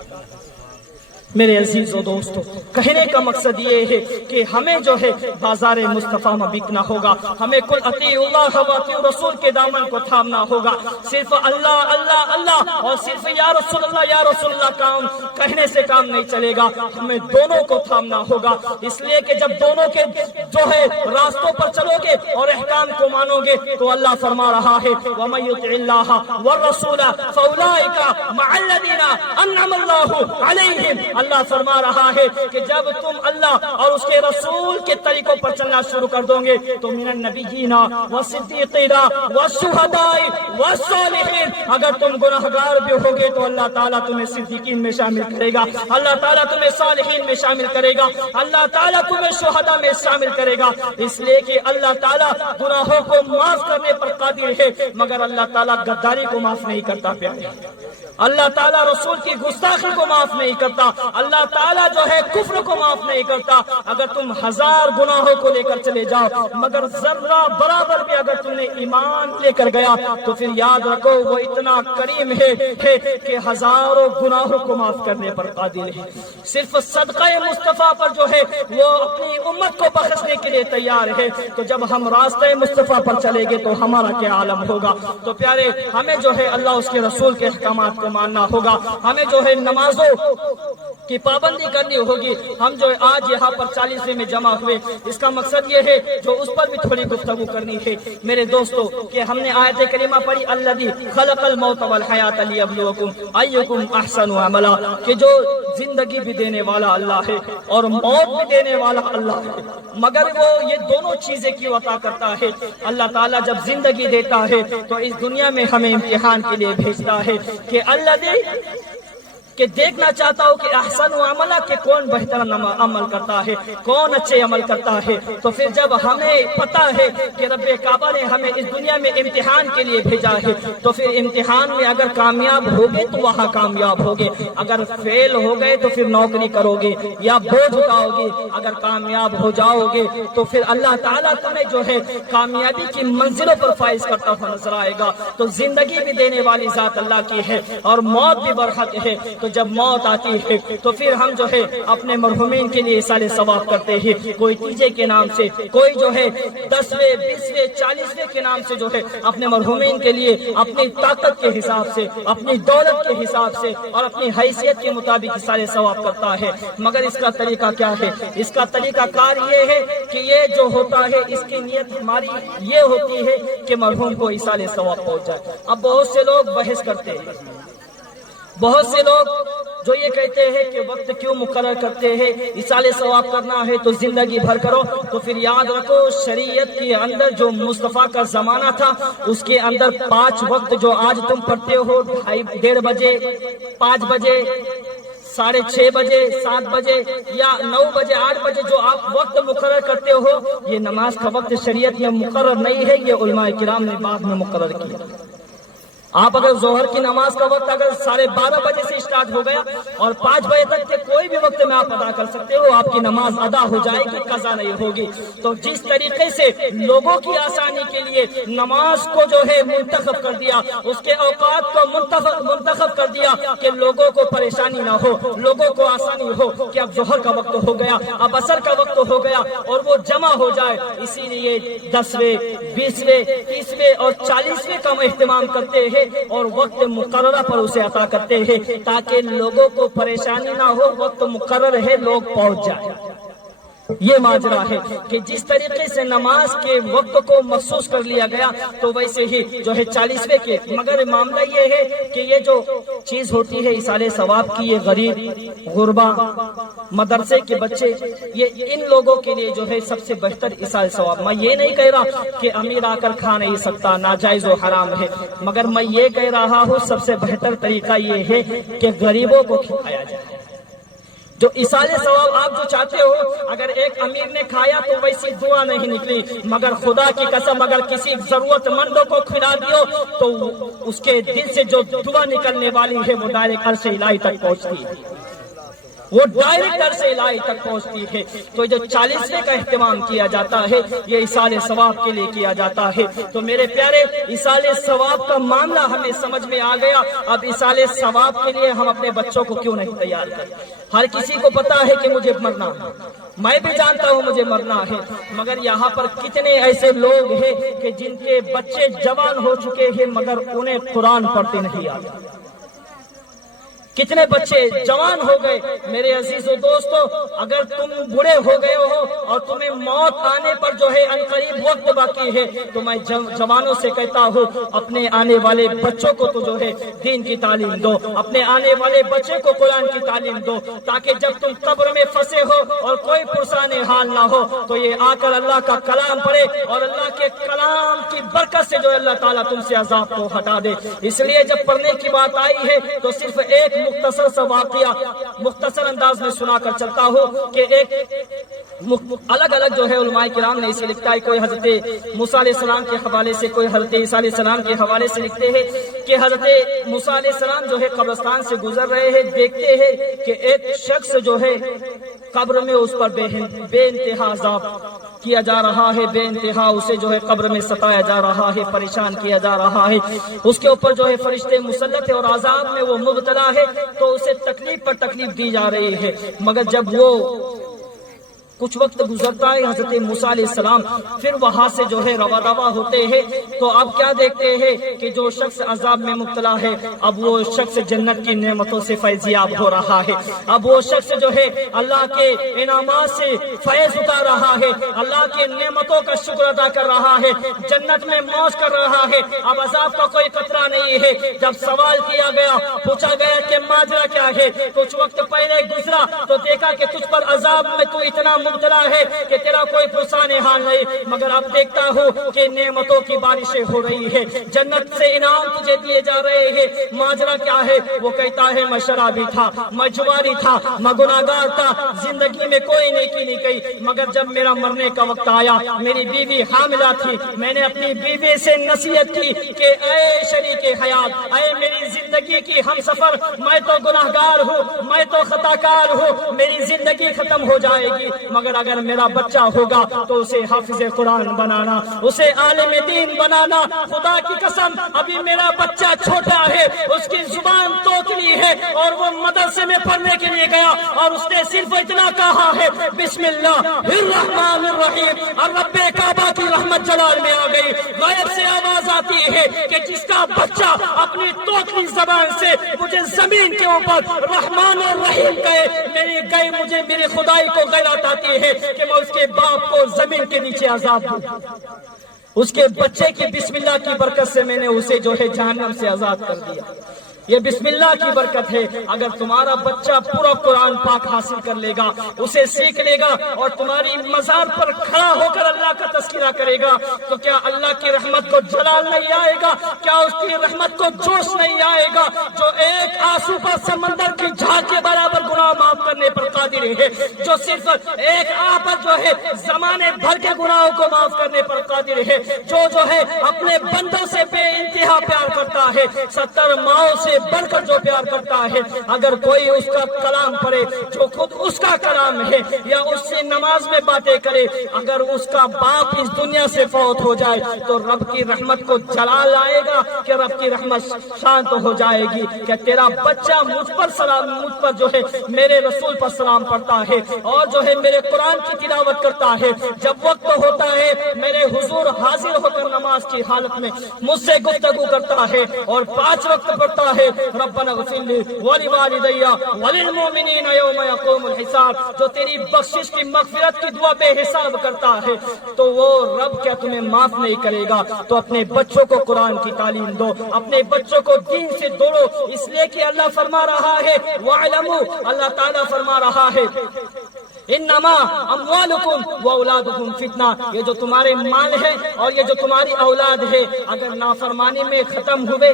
میرے عزیز و دوستو, کہنے کا مقصد یہ ہے کہ ہمیں جو ہے بازار مصطفیٰ میں بکنا ہوگا. ہمیں کل اطیع اللہ و اطیع رسول کے دامن کو تھامنا ہوگا. صرف اللہ اللہ اللہ اور صرف یا رسول اللہ کام کہنے سے کام نہیں چلے گا, ہمیں دونوں کو تھامنا ہوگا. اس لیے کہ جب دونوں کے جو ہے راستوں پر چلو گے اور احکام کو مانو گے تو اللہ فرما رہا ہے وَمَن يُطِعِ اللَّهَ وَالرَّسُولَ فَأُولَٰئِكَ مَعَ الَّذِينَ أَنْعَمَ اللَّهُ عَلَيْهِمْ. اللہ فرما رہا ہے کہ جب تم اللہ اور اس کے رسول کے طریقوں پر چلنا شروع کر دو گے تو من النبیین والصدیقین والشہداء والصالحین, اگر تم گناہگار بھی ہوگے تو اللہ تعالیٰ تمہیں صدیقین میں شامل کرے گا, اللہ تعالیٰ تمہیں صالحین میں شامل کرے گا, اللہ تعالیٰ تمہیں شہداء میں شامل کرے گا. اس لیے کہ اللہ تعالیٰ گناہوں کو معاف کرنے پر قادر ہے, مگر اللہ تعالیٰ غداری کو معاف نہیں کرتا. پیارے, اللہ تعالیٰ رسول کی گستاخی کو معاف نہیں کرتا, اللہ تعالیٰ جو ہے کفر کو معاف نہیں کرتا. اگر تم 1000 گناہوں کو لے کر چلے جاؤ مگر ذرہ برابر بھی اگر تم نے ایمان لے کر گیا تو پھر یاد رکھو وہ اتنا کریم ہے کہ ہزاروں گناہوں کو معاف کرنے پر قادر ہے. صرف صدقہ مصطفیٰ پر جو ہے وہ اپنی امت کو بخشنے کے لیے تیار ہے. تو جب ہم راستہ مصطفیٰ پر چلیں گے تو ہمارا کیا عالم ہوگا. تو پیارے, ہمیں جو ہے اللہ اس کے رسول کے احکامات کو ماننا ہوگا. ہمیں جو ہے نمازوں کی پابندی کرنی ہوگی. ہم جو آج یہاں پر 40ویں میں جمع ہوئے، اس کا مقصد یہ ہے جو اس پر بھی تھوڑی گفتگو کرنی ہے میرے دوستو، کہ ہم نے آیت کریمہ پڑھی الذی خلق الموت والحیات لیبلوکم ایکم احسن عملا، کہ جو زندگی بھی دینے والا اللہ ہے اور موت بھی دینے والا اللہ ہے. مگر وہ یہ دونوں چیزیں کیوں عطا کرتا ہے؟ اللہ تعالیٰ جب زندگی دیتا ہے تو اس دنیا میں ہمیں امتحان کے لیے بھیجتا ہے کہ الذی، کہ دیکھنا چاہتا ہوں کہ احسن عملا، کہ کون بہتر عمل کرتا ہے، کون اچھے عمل کرتا ہے. تو پھر جب ہمیں پتا ہے کہ رب کعبہ نے ہمیں اس دنیا میں امتحان کے لیے بھیجا ہے، تو پھر امتحان میں اگر کامیاب ہوگے تو وہاں کامیاب ہوگے، اگر فیل ہو گئے تو پھر نوکری کرو گے یا بوجھ اٹھاؤ گے. اگر کامیاب ہو جاؤ گے تو پھر اللہ تعالیٰ تمہیں جو ہے کامیابی کی منزلوں پر فائز کرتا ہوا نظر آئے گا. تو زندگی بھی دینے والی ذات اللہ کی ہے اور موت بھی برحق ہے. تو جب موت آتی ہے تو پھر ہم جو ہے اپنے مرحومین کے لیے اصالہ ثواب کرتے ہیں، کوئی تیجے کے نام سے، کوئی جو ہے 10ویں 20ویں 40ویں کے نام سے جو ہے اپنے مرحومین کے لیے اپنی طاقت کے حساب سے، اپنی دولت کے حساب سے اور اپنی حیثیت کے مطابق اصالہ ثواب کرتا ہے. مگر اس کا طریقہ کیا ہے؟ اس کا طریقہ کار یہ ہے کہ یہ جو ہوتا ہے اس کی نیت ہماری یہ ہوتی ہے کہ مرحوم کو اصالہ ثواب پہنچ جائے. اب بہت سے لوگ بحث کرتے ہیں، بہت سے لوگ جو یہ کہتے ہیں کہ وقت کیوں مقرر کرتے ہیں، اصالہ ثواب کرنا ہے تو زندگی بھر کرو. تو پھر یاد رکھو شریعت کے اندر جو مصطفیٰ کا زمانہ تھا اس کے اندر 5 وقت جو آج تم پڑھتے ہو، 1:30 بجے، 5 بجے، 6:30 بجے، 7 بجے یا 9 بجے، 8 بجے جو آپ وقت مقرر کرتے ہو، یہ نماز کا وقت شریعت میں مقرر نہیں ہے، یہ علماء کرام نے بعد میں مقرر کیا. آپ اگر ظہر کی نماز کا وقت اگر 12:30 بجے سے اسٹارٹ ہو گیا اور 5 بجے تک کے کوئی بھی وقت میں آپ ادا کر سکتے ہو، آپ کی نماز ادا ہو جائے گی، قضا نہیں ہوگی. تو جس طریقے سے لوگوں کی آسانی کے لیے نماز کو جو ہے منتخب کر دیا، اس کے اوقات کو منتخب کر دیا کہ لوگوں کو پریشانی نہ ہو، لوگوں کو آسانی ہو کہ اب ظہر کا وقت ہو گیا، اب عصر کا وقت ہو گیا اور وہ جمع ہو جائے. اسی لیے 10ویں 20ویں 30ویں اور 40ویں کا اہتمام کرتے ہیں اور وقت مقررہ پر اسے عطا کرتے ہیں تاکہ لوگوں کو پریشانی نہ ہو. وقت مقرر ہے، لوگ پہنچ جائیں. یہ ماجرا ہے کہ جس طریقے سے نماز کے وقت کو مخصوص کر لیا گیا تو ویسے ہی جو ہے 40ویں کے. مگر معاملہ یہ ہے کہ یہ جو چیز ہوتی ہے اصالہ ثواب کی، یہ غریب، غربا، مدرسے کے بچے، یہ ان لوگوں کے لیے جو ہے سب سے بہتر اصالہ ثواب. میں یہ نہیں کہہ رہا کہ امیر آ کر کھا نہیں سکتا، ناجائز و حرام ہے، مگر میں یہ کہہ رہا ہوں سب سے بہتر طریقہ یہ ہے کہ غریبوں کو کھلایا جائے. جو اصالہ ثواب آپ جو چاہتے ہو، اگر ایک امیر نے کھایا تو ویسی دعا نہیں نکلی، مگر خدا کی قسم اگر کسی ضرورت مندوں کو کھلا دیو تو اس کے دل سے جو دعا نکلنے والی ہے وہ ڈائریکٹ عرش الہی تک پہنچتی ہے، وہ ڈائریکٹ عرش الہی تک پہنچتی ہے. تو جو 40ویں کا اہتمام کیا جاتا ہے یہ اصالہ ثواب کے لیے کیا جاتا ہے. تو میرے پیارے اصالہ ثواب کا معاملہ ہمیں سمجھ میں آ گیا. اب اصالہ ثواب کے لیے ہم اپنے بچوں کو کیوں نہیں تیار کریں؟ ہر کسی کو پتا ہے کہ مجھے مرنا ہے، میں بھی جانتا ہوں مجھے مرنا ہے، مگر یہاں پر کتنے ایسے لوگ ہیں کہ جن کے بچے جوان ہو چکے ہیں مگر انہیں قرآن پڑھتے نہیں آتا. کتنے بچے جوان ہو گئے. میرے عزیز و دوستو، اگر تم بوڑھے ہو گئے ہو اور تمہیں موت آنے پر جو ہے عنقریب وقت باقی ہے تو میں جوانوں سے کہتا ہوں اپنے آنے والے بچوں کو تو جو ہے دین کی تعلیم دو، اپنے آنے والے بچے کو قرآن کی تعلیم دو، تاکہ جب تم قبر میں پھنسے ہو اور کوئی پرسان حال نہ ہو تو یہ آ کر اللہ کا کلام پڑھے اور اللہ کے کلام کی برکت سے جو اللہ تعالیٰ تم سے عذاب کو ہٹا دے. اس لیے جب پڑھنے کی بات آئی ہے تو صرف ایک مختصر سا واقعہ مختصر انداز میں سنا کر چلتا ہوں کہ ایک الگ الگ جو ہے علماء کرام نے اسے لکھتا ہے. کوئی حضرت موسیٰ علیہ السلام کے حوالے سے، کوئی حضرت عیسیٰ علیہ السلام کے حوالے سے لکھتے ہیں کہ حضرت موسیٰ علیہ السلام جو ہے قبرستان سے گزر رہے ہیں، دیکھتے ہیں کہ ایک شخص جو ہے قبر میں اس پر بے انتہا عذاب کیا جا رہا ہے، بے انتہا اسے جو ہے قبر میں ستایا جا رہا ہے، پریشان کیا جا رہا ہے. اس کے اوپر جو ہے فرشتے مسلط ہے اور عذاب میں وہ مبتلا ہے، تو اسے تکلیف پر تکلیف دی جا رہی ہے. مگر جب وہ کچھ وقت گزرتا ہے، حضرت موسیٰ علیہ السلام پھر وہاں سے جو ہے روا دوا ہوتے ہیں، تو اب کیا دیکھتے ہیں کہ جو شخص عذاب میں مبتلا ہے اب وہ شخص جنت کی نعمتوں سے فیضیاب ہو رہا ہے، اب وہ شخص جو ہے اللہ کے انعامات سے فیض اٹھا رہا ہے، اللہ کے نعمتوں کا شکر ادا کر رہا ہے، جنت میں موج کر رہا ہے، اب عذاب کا کوئی خطرہ نہیں ہے۔ جب سوال کیا گیا، پوچھا گیا کہ ماجرا کیا ہے، کچھ وقت پہلے گزرا تو دیکھا کہ تجھ پر عذاب میں تو اتنا مبتلا ہے کہ تیرا کوئی پرسان حال نہیں، مگر اب دیکھتا ہوں کہ نعمتوں کی بارشیں ہو رہی ہے، جنت سے انعام تجھے دیے جا رہے ہیں، ماجرا کیا ہے؟ وہ کہتا ہے میں شرابی تھا، میں جواری تھا، میں گناہگار تھا، زندگی میں کوئی نیکی نہیں کی، مگر جب میرا مرنے کا وقت آیا، میری بیوی حاملہ تھی، میں نے اپنی بیوی سے نصیحت کی کہ اے شریک حیات، اے میری زندگی کی ہم سفر، میں تو گناہگار ہوں، میں تو خطا کار ہوں، میری زندگی ختم ہو جائے گی، مگر اگر میرا بچہ ہوگا تو اسے حافظ قرآن بنانا، اسے عالم دین بنانا، خدا کی قسم ابھی میرا بچہ چھوٹا ہے، اس کی زبان توتلی ہے، اور وہ مدرسے میں پڑھنے کے لیے گیا اور اس نے صرف اتنا کہا ہے بسم اللہ الرحمن الرحیم، اور رب کعبہ کی رحمت جلال میں آ گئی۔ غیب سے آواز آتی ہے کہ جس کا بچہ اپنی توتلی زبان سے مجھے زمین کے اوپر رحمان اور رحیم کہے، مجھے میرے خدائی کو غیرت آتی ہے کہ میں اس کے باپ کو زمین کے نیچے عذاب دوں، اس کے بچے کی بسم اللہ کی برکت سے میں نے اسے جو ہے جہنم سے آزاد کر دیا۔ یہ بسم اللہ کی برکت ہے۔ اگر تمہارا بچہ پورا قرآن پاک حاصل کر لے گا، اسے سیکھ لے گا اور تمہاری مزار پر کھڑا ہو کر اللہ کا تذکرہ کرے گا، تو کیا اللہ کی رحمت کو جلال نہیں آئے گا؟ کیا اس کی رحمت کو جوش نہیں آئے گا؟ جو ایک آنسو پر سمندر کی جھاگ کے برابر گناہ معاف کرنے پر قادر ہے، جو صرف ایک آہ پر جو ہے زمانے بھر کے گناہوں کو معاف کرنے پر قادر ہے، جو ہے اپنے بندوں سے بے انتہا پیار کرتا ہے، 70 ماؤں سے بڑھ کر جو پیار کرتا ہے۔ اگر کوئی اس کا کلام پڑھے جو خود اس کا کلام ہے، یا اس سے نماز میں باتیں کرے، اگر اس کا باپ اس دنیا سے فوت ہو جائے تو رب کی رحمت کو جلال آئے گا کہ رب کی رحمت شانت ہو جائے گی کہ تیرا بچہ مجھ پر جو ہے میرے رسول پر سلام پڑھتا ہے، اور جو ہے میرے قرآن کی تلاوت کرتا ہے، جب وقت ہوتا ہے میرے حضور حاضر ہو کر نماز کی حالت میں مجھ سے گفتگو کرتا ہے، اور 5 وقت پڑھتا ہے ربنا اغفر لی ولوالدی وللمؤمنین یوم یقوم الحساب۔ جو تیری بخشش کی مغفرت کی دعا بے حساب کرتا ہے تو وہ رب کیا تمہیں معاف نہیں کرے گا؟ تو اپنے بچوں کو قرآن کی تعلیم دو، اپنے بچوں کو دین سے دوڑو، اس لیے کہ اللہ فرما رہا ہے وَاعْلَمُوا، اللہ تعالیٰ فرما رہا ہے انما اموالکم واولادکم فتنہ، یہ جو تمہارے مال ہے اور یہ جو تمہاری اولاد ہے اگر نافرمانی میں ختم ہوئے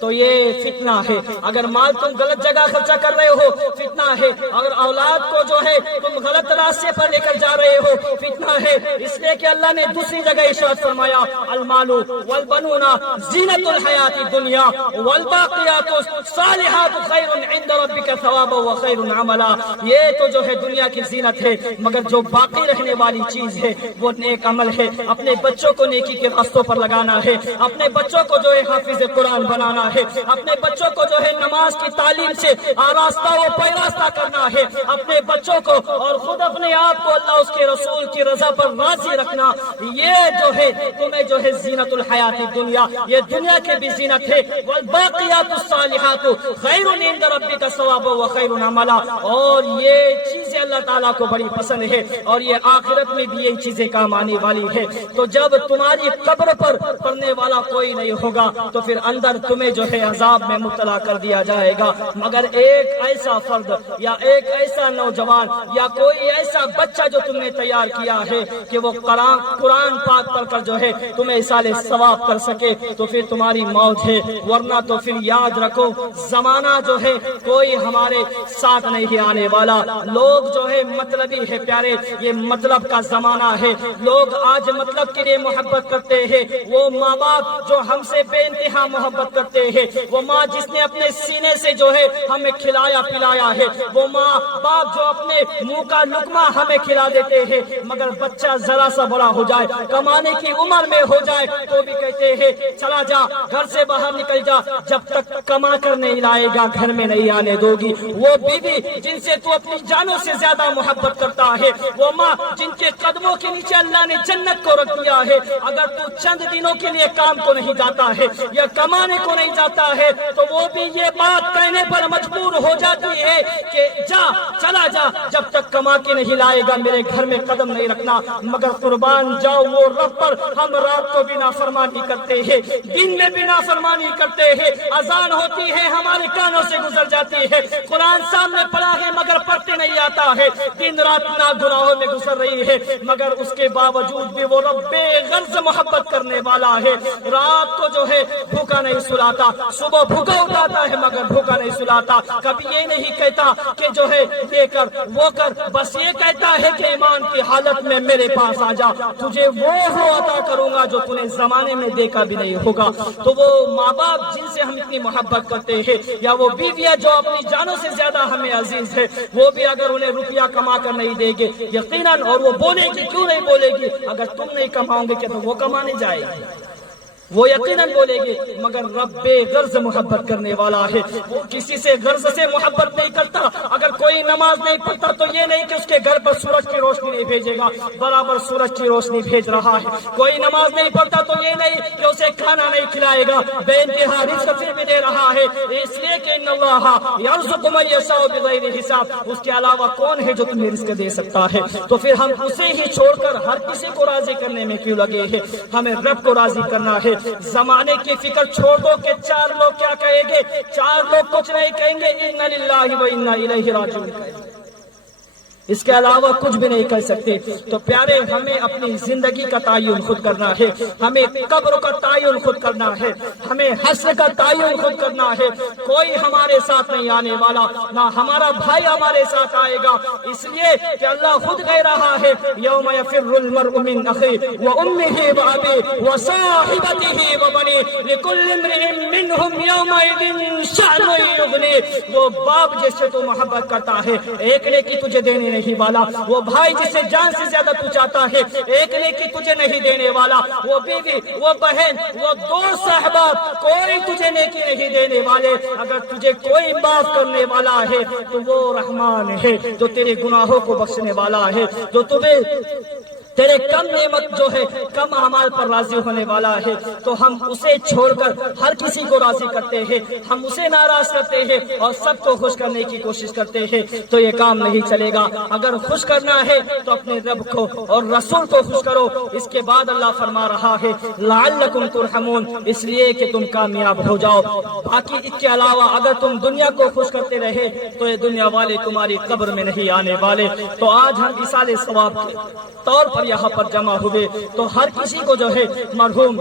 تو یہ فتنہ ہے، اگر مال تم غلط جگہ خرچہ کر رہے ہو فتنہ ہے، اگر اولاد کو جو ہے تم غلط راستے پر لے کر جا رہے ہو فتنہ ہے، اس لیے کہ اللہ نے دوسری جگہ ارشاد فرمایا المال والبنون زینت الحیات الدنیا والباقیات الصالحات خیر عند ربک ثوابا وخیر عملا، یہ تو جو ہے دنیا کی زینت ہے، مگر جو باقی رہنے والی چیز ہے وہ نیک عمل ہے۔ اپنے بچوں کو نیکی کے راستوں پر لگانا ہے، اپنے بچوں کو جو ہے حافظ قرآن بنانا ہے، اپنے بچوں کو جو ہے نماز کی تعلیم سے آراستہ و پیراستہ کرنا ہے، اپنے بچوں کو اور خود اپنے آپ کو اللہ اس کے رسول کی رضا پر راضی رکھنا، یہ جو ہے تمہیں جو ہے زینت الحیات دنیا، یہ دنیا کے بھی زینت ہے، والباقیات الصالحات خیر عند ربک ثوابا وخیر عملا، اور یہ چیزیں اللہ تعالیٰ کو بڑی پسند ہے، اور یہ آخرت میں بھی یہ چیزیں کام آنے والی ہے۔ تو جب تمہاری قبر پر پڑھنے والا کوئی نہیں ہوگا تو پھر اندر تمہیں جو ہے عذاب میں مبتلا کر دیا جائے گا، مگر ایک ایسا فرد یا ایک ایسا نوجوان یا کوئی ایسا بچہ جو تم نے تیار کیا ہے کہ وہ قرآن پاک پڑھ کر جو ہے تمہیں اصال ثواب کر سکے تو پھر تمہاری موت ہے، ورنہ تو پھر یاد رکھو زمانہ جو ہے کوئی ہمارے ساتھ نہیں آنے والا، لوگ جو ہے مطلبی ہے پیارے، یہ مطلب کا زمانہ ہے، لوگ آج مطلب کے لیے محبت کرتے ہیں، وہ ماں باپ جو ہم سے بے انتہا محبت کرتے ہیں، وہ ماں جس نے اپنے سینے سے جو ہے ہمیں کھلایا پلایا ہے، وہ ماں باپ جو اپنے منہ کا لقمہ ہمیں کھلا دیتے ہیں، مگر بچہ ذرا سا بڑا ہو جائے، کمانے کی عمر میں ہو جائے تو بھی کہتے ہیں چلا جا گھر سے باہر نکل جا، جب تک کما کر نہیں لائے گا گھر میں نہیں آنے دو گی۔ وہ بیوی جن سے تو اپنی جانوں سے زیادہ زیادہ محبت کرتا ہے، وہ ماں جن کے قدموں کے نیچے اللہ نے جنت کو رکھ دیا ہے، اگر تو چند دنوں کے لیے کام کو نہیں جاتا ہے یا کمانے کو نہیں جاتا ہے تو وہ بھی یہ بات کہنے پر مجبور ہو جاتی ہے کہ جا چلا جا، جب تک کما کے نہیں لائے گا میرے گھر میں قدم نہیں رکھنا۔ مگر قربان جاؤ وہ رب پر، ہم رات کو بھی نافرمانی کرتے ہیں، دن میں بھی نافرمانی کرتے ہیں، اذان ہوتی ہے ہمارے کانوں سے گزر جاتی ہے، قرآن سامنے پڑھا ہے مگر پڑھتے نہیں آتا ہے، دن رات نا گناہوں میں گزر رہی ہے، مگر اس کے باوجود بھی وہ رب بے غرض محبت کرنے والا ہے۔ رات کو جو ہے بھوکا نہیں سلاتا، صبح بھوکا اٹھاتا ہے مگر بھوکا نہیں سلاتا، کبھی یہ نہیں کہتا کہ جو ہے یہ کر وہ کر، بس یہ کہتا ہے کہ ایمان کی حالت میں میرے پاس آ جا، تجھے وہ عطا کروں گا جو تُونے زمانے میں دیکھا بھی نہیں ہوگا۔ تو وہ ماں باپ جن سے ہم اتنی محبت کرتے ہیں، یا وہ بیویاں جو اپنی جانوں سے زیادہ ہمیں عزیز ہے، وہ بھی اگر انہیں روپیہ کما کر نہیں دے گے یقیناً، اور وہ بولے گی کیوں نہیں بولے گی، اگر تم نہیں کماؤ گے کہ تو وہ کمانے جائے گی، وہ یقیناً بولے گے، مگر رب بے غرض محبت کرنے والا ہے، وہ کسی سے غرض سے محبت نہیں کرتا۔ اگر کوئی نماز نہیں پڑھتا تو یہ نہیں کہ اس کے گھر پر سورج کی روشنی نہیں بھیجے گا، برابر سورج کی روشنی بھیج رہا ہے۔ کوئی نماز نہیں پڑھتا تو یہ نہیں کہ اسے کھانا نہیں کھلائے گا، بے انتہا رزق پھر بھی دے رہا ہے، اس لیے کہ ان اللہ یرزق من یشاء بغیر حساب، اس کے علاوہ کون ہے جو تمہیں رزق دے سکتا ہے؟ تو پھر ہم اسے ہی چھوڑ کر ہر کسی کو راضی کرنے میں کیوں لگے ہیں؟ ہمیں رب کو راضی کرنا ہے۔ زمانے کی فکر چھوڑ دو کہ چار لوگ کیا کہیں گے، چار لوگ کچھ نہیں کہیں گے، انا للہ و انا الیہ راجعون کہیں گے، اس کے علاوہ کچھ بھی نہیں کر سکتے۔ تو پیارے، ہمیں اپنی زندگی کا تعین خود کرنا ہے، ہمیں قبر کا تعین خود کرنا ہے، ہمیں حشر کا تعین خود کرنا ہے۔ کوئی ہمارے ساتھ نہیں آنے والا، نہ ہمارا بھائی ہمارے ساتھ آئے گا، اس لیے کہ اللہ خود کہہ رہا ہے یوم یفر المرء من اخیہ وامہ وابیہ وصاحبتہ وبنیہ لکل امرئ منہم یومئذ شأن یغنیہ۔ وہ باپ جس سے تو محبت کرتا ہے ایک نے کی تجھے دینے نہیں والا، وہ بھائی جسے جان سے زیادہ تو چاہتا ہے ایک نے کی تجھے نہیں دینے والا، وہ بیوی، وہ بہن، وہ دوست احباب، کوئی تجھے نیکی نہیں دینے والے۔ اگر تجھے کوئی معاف کرنے والا ہے تو وہ رحمان ہے جو تیرے گناہوں کو بخشنے والا ہے، جو تمہیں تیرے کم نعمت جو ہے کم اعمال پر راضی ہونے والا ہے۔ تو ہم اسے چھوڑ کر ہر کسی کو راضی کرتے ہیں، ہم اسے ناراض کرتے ہیں اور سب کو خوش کرنے کی کوشش کرتے ہیں، تو یہ کام نہیں چلے گا۔ اگر خوش کرنا ہے تو اپنے رب کو اور رسول کو خوش کرو۔ اس کے بعد اللہ فرما رہا ہے لعلکم ترحمون، اس لیے کہ تم کامیاب ہو جاؤ۔ باقی اس کے علاوہ اگر تم دنیا کو خوش کرتے رہے تو یہ دنیا والے تمہاری قبر میں نہیں آنے والے۔ تو آج ہم ایصال ثواب کے طور پر یہاں پر جمع ہوئے، تو ہر کسی کو جو ہے مرحوم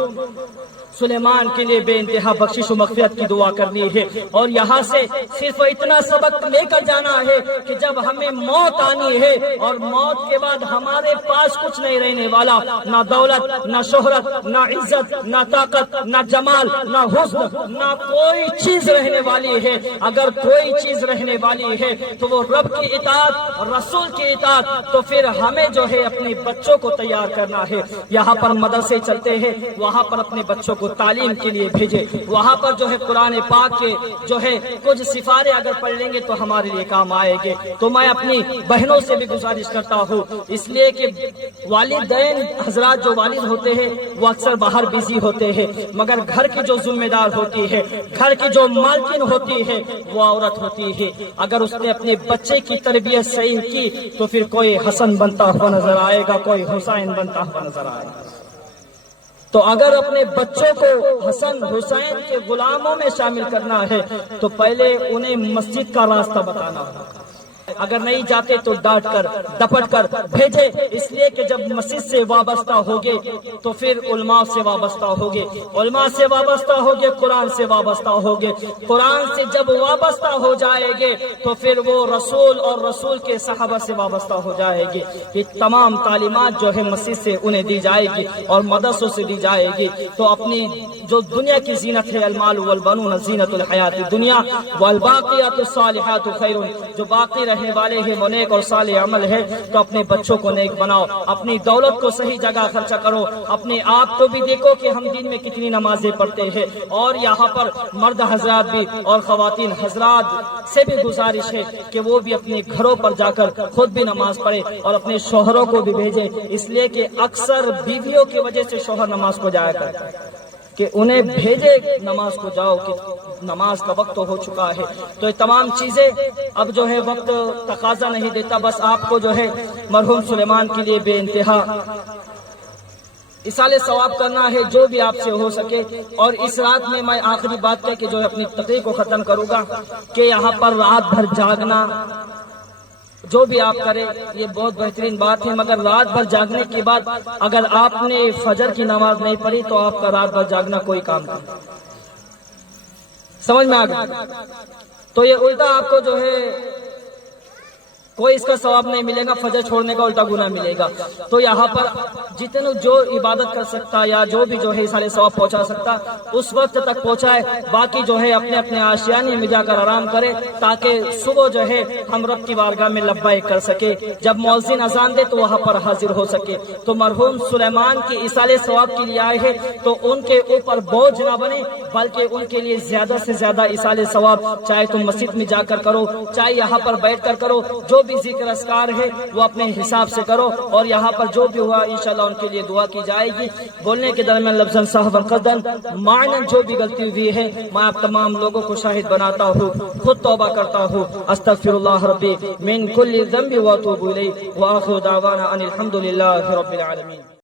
سلیمان کے لیے بے انتہا بخشش و مغفرت کی دعا کرنی ہے، اور یہاں سے صرف اتنا سبق لے کر جانا ہے کہ جب ہمیں موت آنی ہے اور موت کے بعد ہمارے پاس کچھ نہیں رہنے والا، نہ دولت، نہ شہرت، نہ عزت، نہ طاقت، نہ جمال، نہ حسن، نہ کوئی چیز رہنے والی ہے۔ اگر کوئی چیز رہنے والی ہے تو وہ رب کی اطاعت، رسول کی اطاعت۔ تو پھر ہمیں جو ہے اپنے بچوں کو تیار کرنا ہے، یہاں پر مدرسے چلتے ہیں، وہاں پر اپنے بچوں کو تعلیم کے لیے بھیجے، وہاں پر جو ہے قرآن پاک کے جو ہے کچھ سفارے اگر پڑھ لیں گے تو ہمارے لیے کام آئے گے۔ تو میں اپنی بہنوں سے بھی گزارش کرتا ہوں، اس لیے کہ والدین حضرات جو والد ہوتے ہیں وہ اکثر باہر بزی ہوتے ہیں، مگر گھر کی جو ذمہ دار ہوتی ہے، گھر کی جو مالکن ہوتی ہے وہ عورت ہوتی ہے۔ اگر اس نے اپنے بچے کی تربیت صحیح کی تو پھر کوئی حسن بنتا ہوا نظر آئے گا، کوئی حسین بنتا ہوا نظر آئے گا۔ تو اگر اپنے بچوں کو حسن حسین کے غلاموں میں شامل کرنا ہے تو پہلے انہیں مسجد کا راستہ بتانا ہوگا۔ اگر نہیں جاتے تو ڈانٹ کر ڈپٹ کر بھیجے، اس لیے کہ جب مسجد سے وابستہ ہوگے تو پھر علماء سے وابستہ ہوگے، علماء سے وابستہ ہوگے، قرآن سے وابستہ ہوگے، قرآن سے جب وابستہ ہو جائے گے تو پھر وہ رسول اور رسول کے صحابہ سے وابستہ ہو جائے گی۔ یہ تمام تعلیمات جو ہے مسجد سے انہیں دی جائے گی اور مدرسوں سے دی جائے گی۔ تو اپنی جو دنیا کی زینت ہے، المال والبنون زینت الحیات الدنیا والباقیات الصالحات خیر، جو باقی رہنے رہنے والے ہیں وہ نیک اور صالح عمل ہے تو اپنے بچوں کو نیک بناؤ، اپنی دولت کو صحیح جگہ خرچہ کرو، اپنے آپ کو بھی دیکھو کہ ہم دن میں کتنی نمازیں پڑھتے ہیں، اور یہاں پر مرد حضرات بھی اور خواتین حضرات سے بھی گزارش ہے کہ وہ بھی اپنے گھروں پر جا کر خود بھی نماز پڑھے اور اپنے شوہروں کو بھی بھیجے، اس لیے کہ اکثر بیویوں کی وجہ سے شوہر نماز کو جایا کرتا ہے کہ انہیں بھیجے نماز کو جاؤ کہ نماز کا وقت ہو چکا ہے۔ تو یہ تمام چیزیں اب جو ہے وقت تقاضا نہیں دیتا، بس آپ کو جو ہے مرحوم سلیمان کے لیے بے انتہا اصالہ ثواب کرنا ہے جو بھی آپ سے ہو سکے۔ اور اس رات میں میں آخری بات کر کے جو ہے اپنی تقریر کو ختم کروں گا کہ یہاں پر رات بھر جاگنا جو بھی آپ کریں یہ بہت بہترین بات ہے، مگر رات بھر جاگنے کے بعد اگر آپ نے فجر کی نماز نہیں پڑھی تو آپ کا رات بھر جاگنا کوئی کام نہیں۔ سمجھ میں آ گیا؟ تو یہ الٹا آپ کو جو ہے کوئی اس کا ثواب نہیں ملے گا، فجر چھوڑنے کا الٹا گناہ ملے گا۔ تو یہاں پر جتنے جو عبادت کر سکتا یا جو بھی جو ہے سارے ثواب پہنچا سکتا اس وقت تک پہنچائے، باقی جو ہے اپنے اپنے آشیانے میں جا کر آرام کرے تاکہ صبح جو ہے ہم رب کی بارگاہ میں لبیک کر سکے، جب مؤذن اذان دے تو وہاں پر حاضر ہو سکے۔ تو مرحوم سلیمان کی اصالہ ثواب کے لیے آئے ہیں تو ان کے اوپر بوجھ نہ بنے، بلکہ ان کے لیے زیادہ سے زیادہ اصالہ ثواب، چاہے تم مسجد میں جا کر کرو، چاہے یہاں پر بیٹھ کر کرو، جو بھی ذکر اذکار ہے وہ اپنے حساب سے کرو، اور یہاں پر جو بھی ہوا انشاءاللہ ان کے لیے دعا کی جائے گی۔ بولنے کے درمیان لفظاً صاحب قدن معنی جو بھی غلطی ہوئی ہے میں آپ تمام لوگوں کو شاہد بناتا ہوں، خود توبہ کرتا ہوں، استغفر اللہ ربی من کل ذنب واتوب الیہ، وآخر دعوانا ان الحمد للہ رب العالمین۔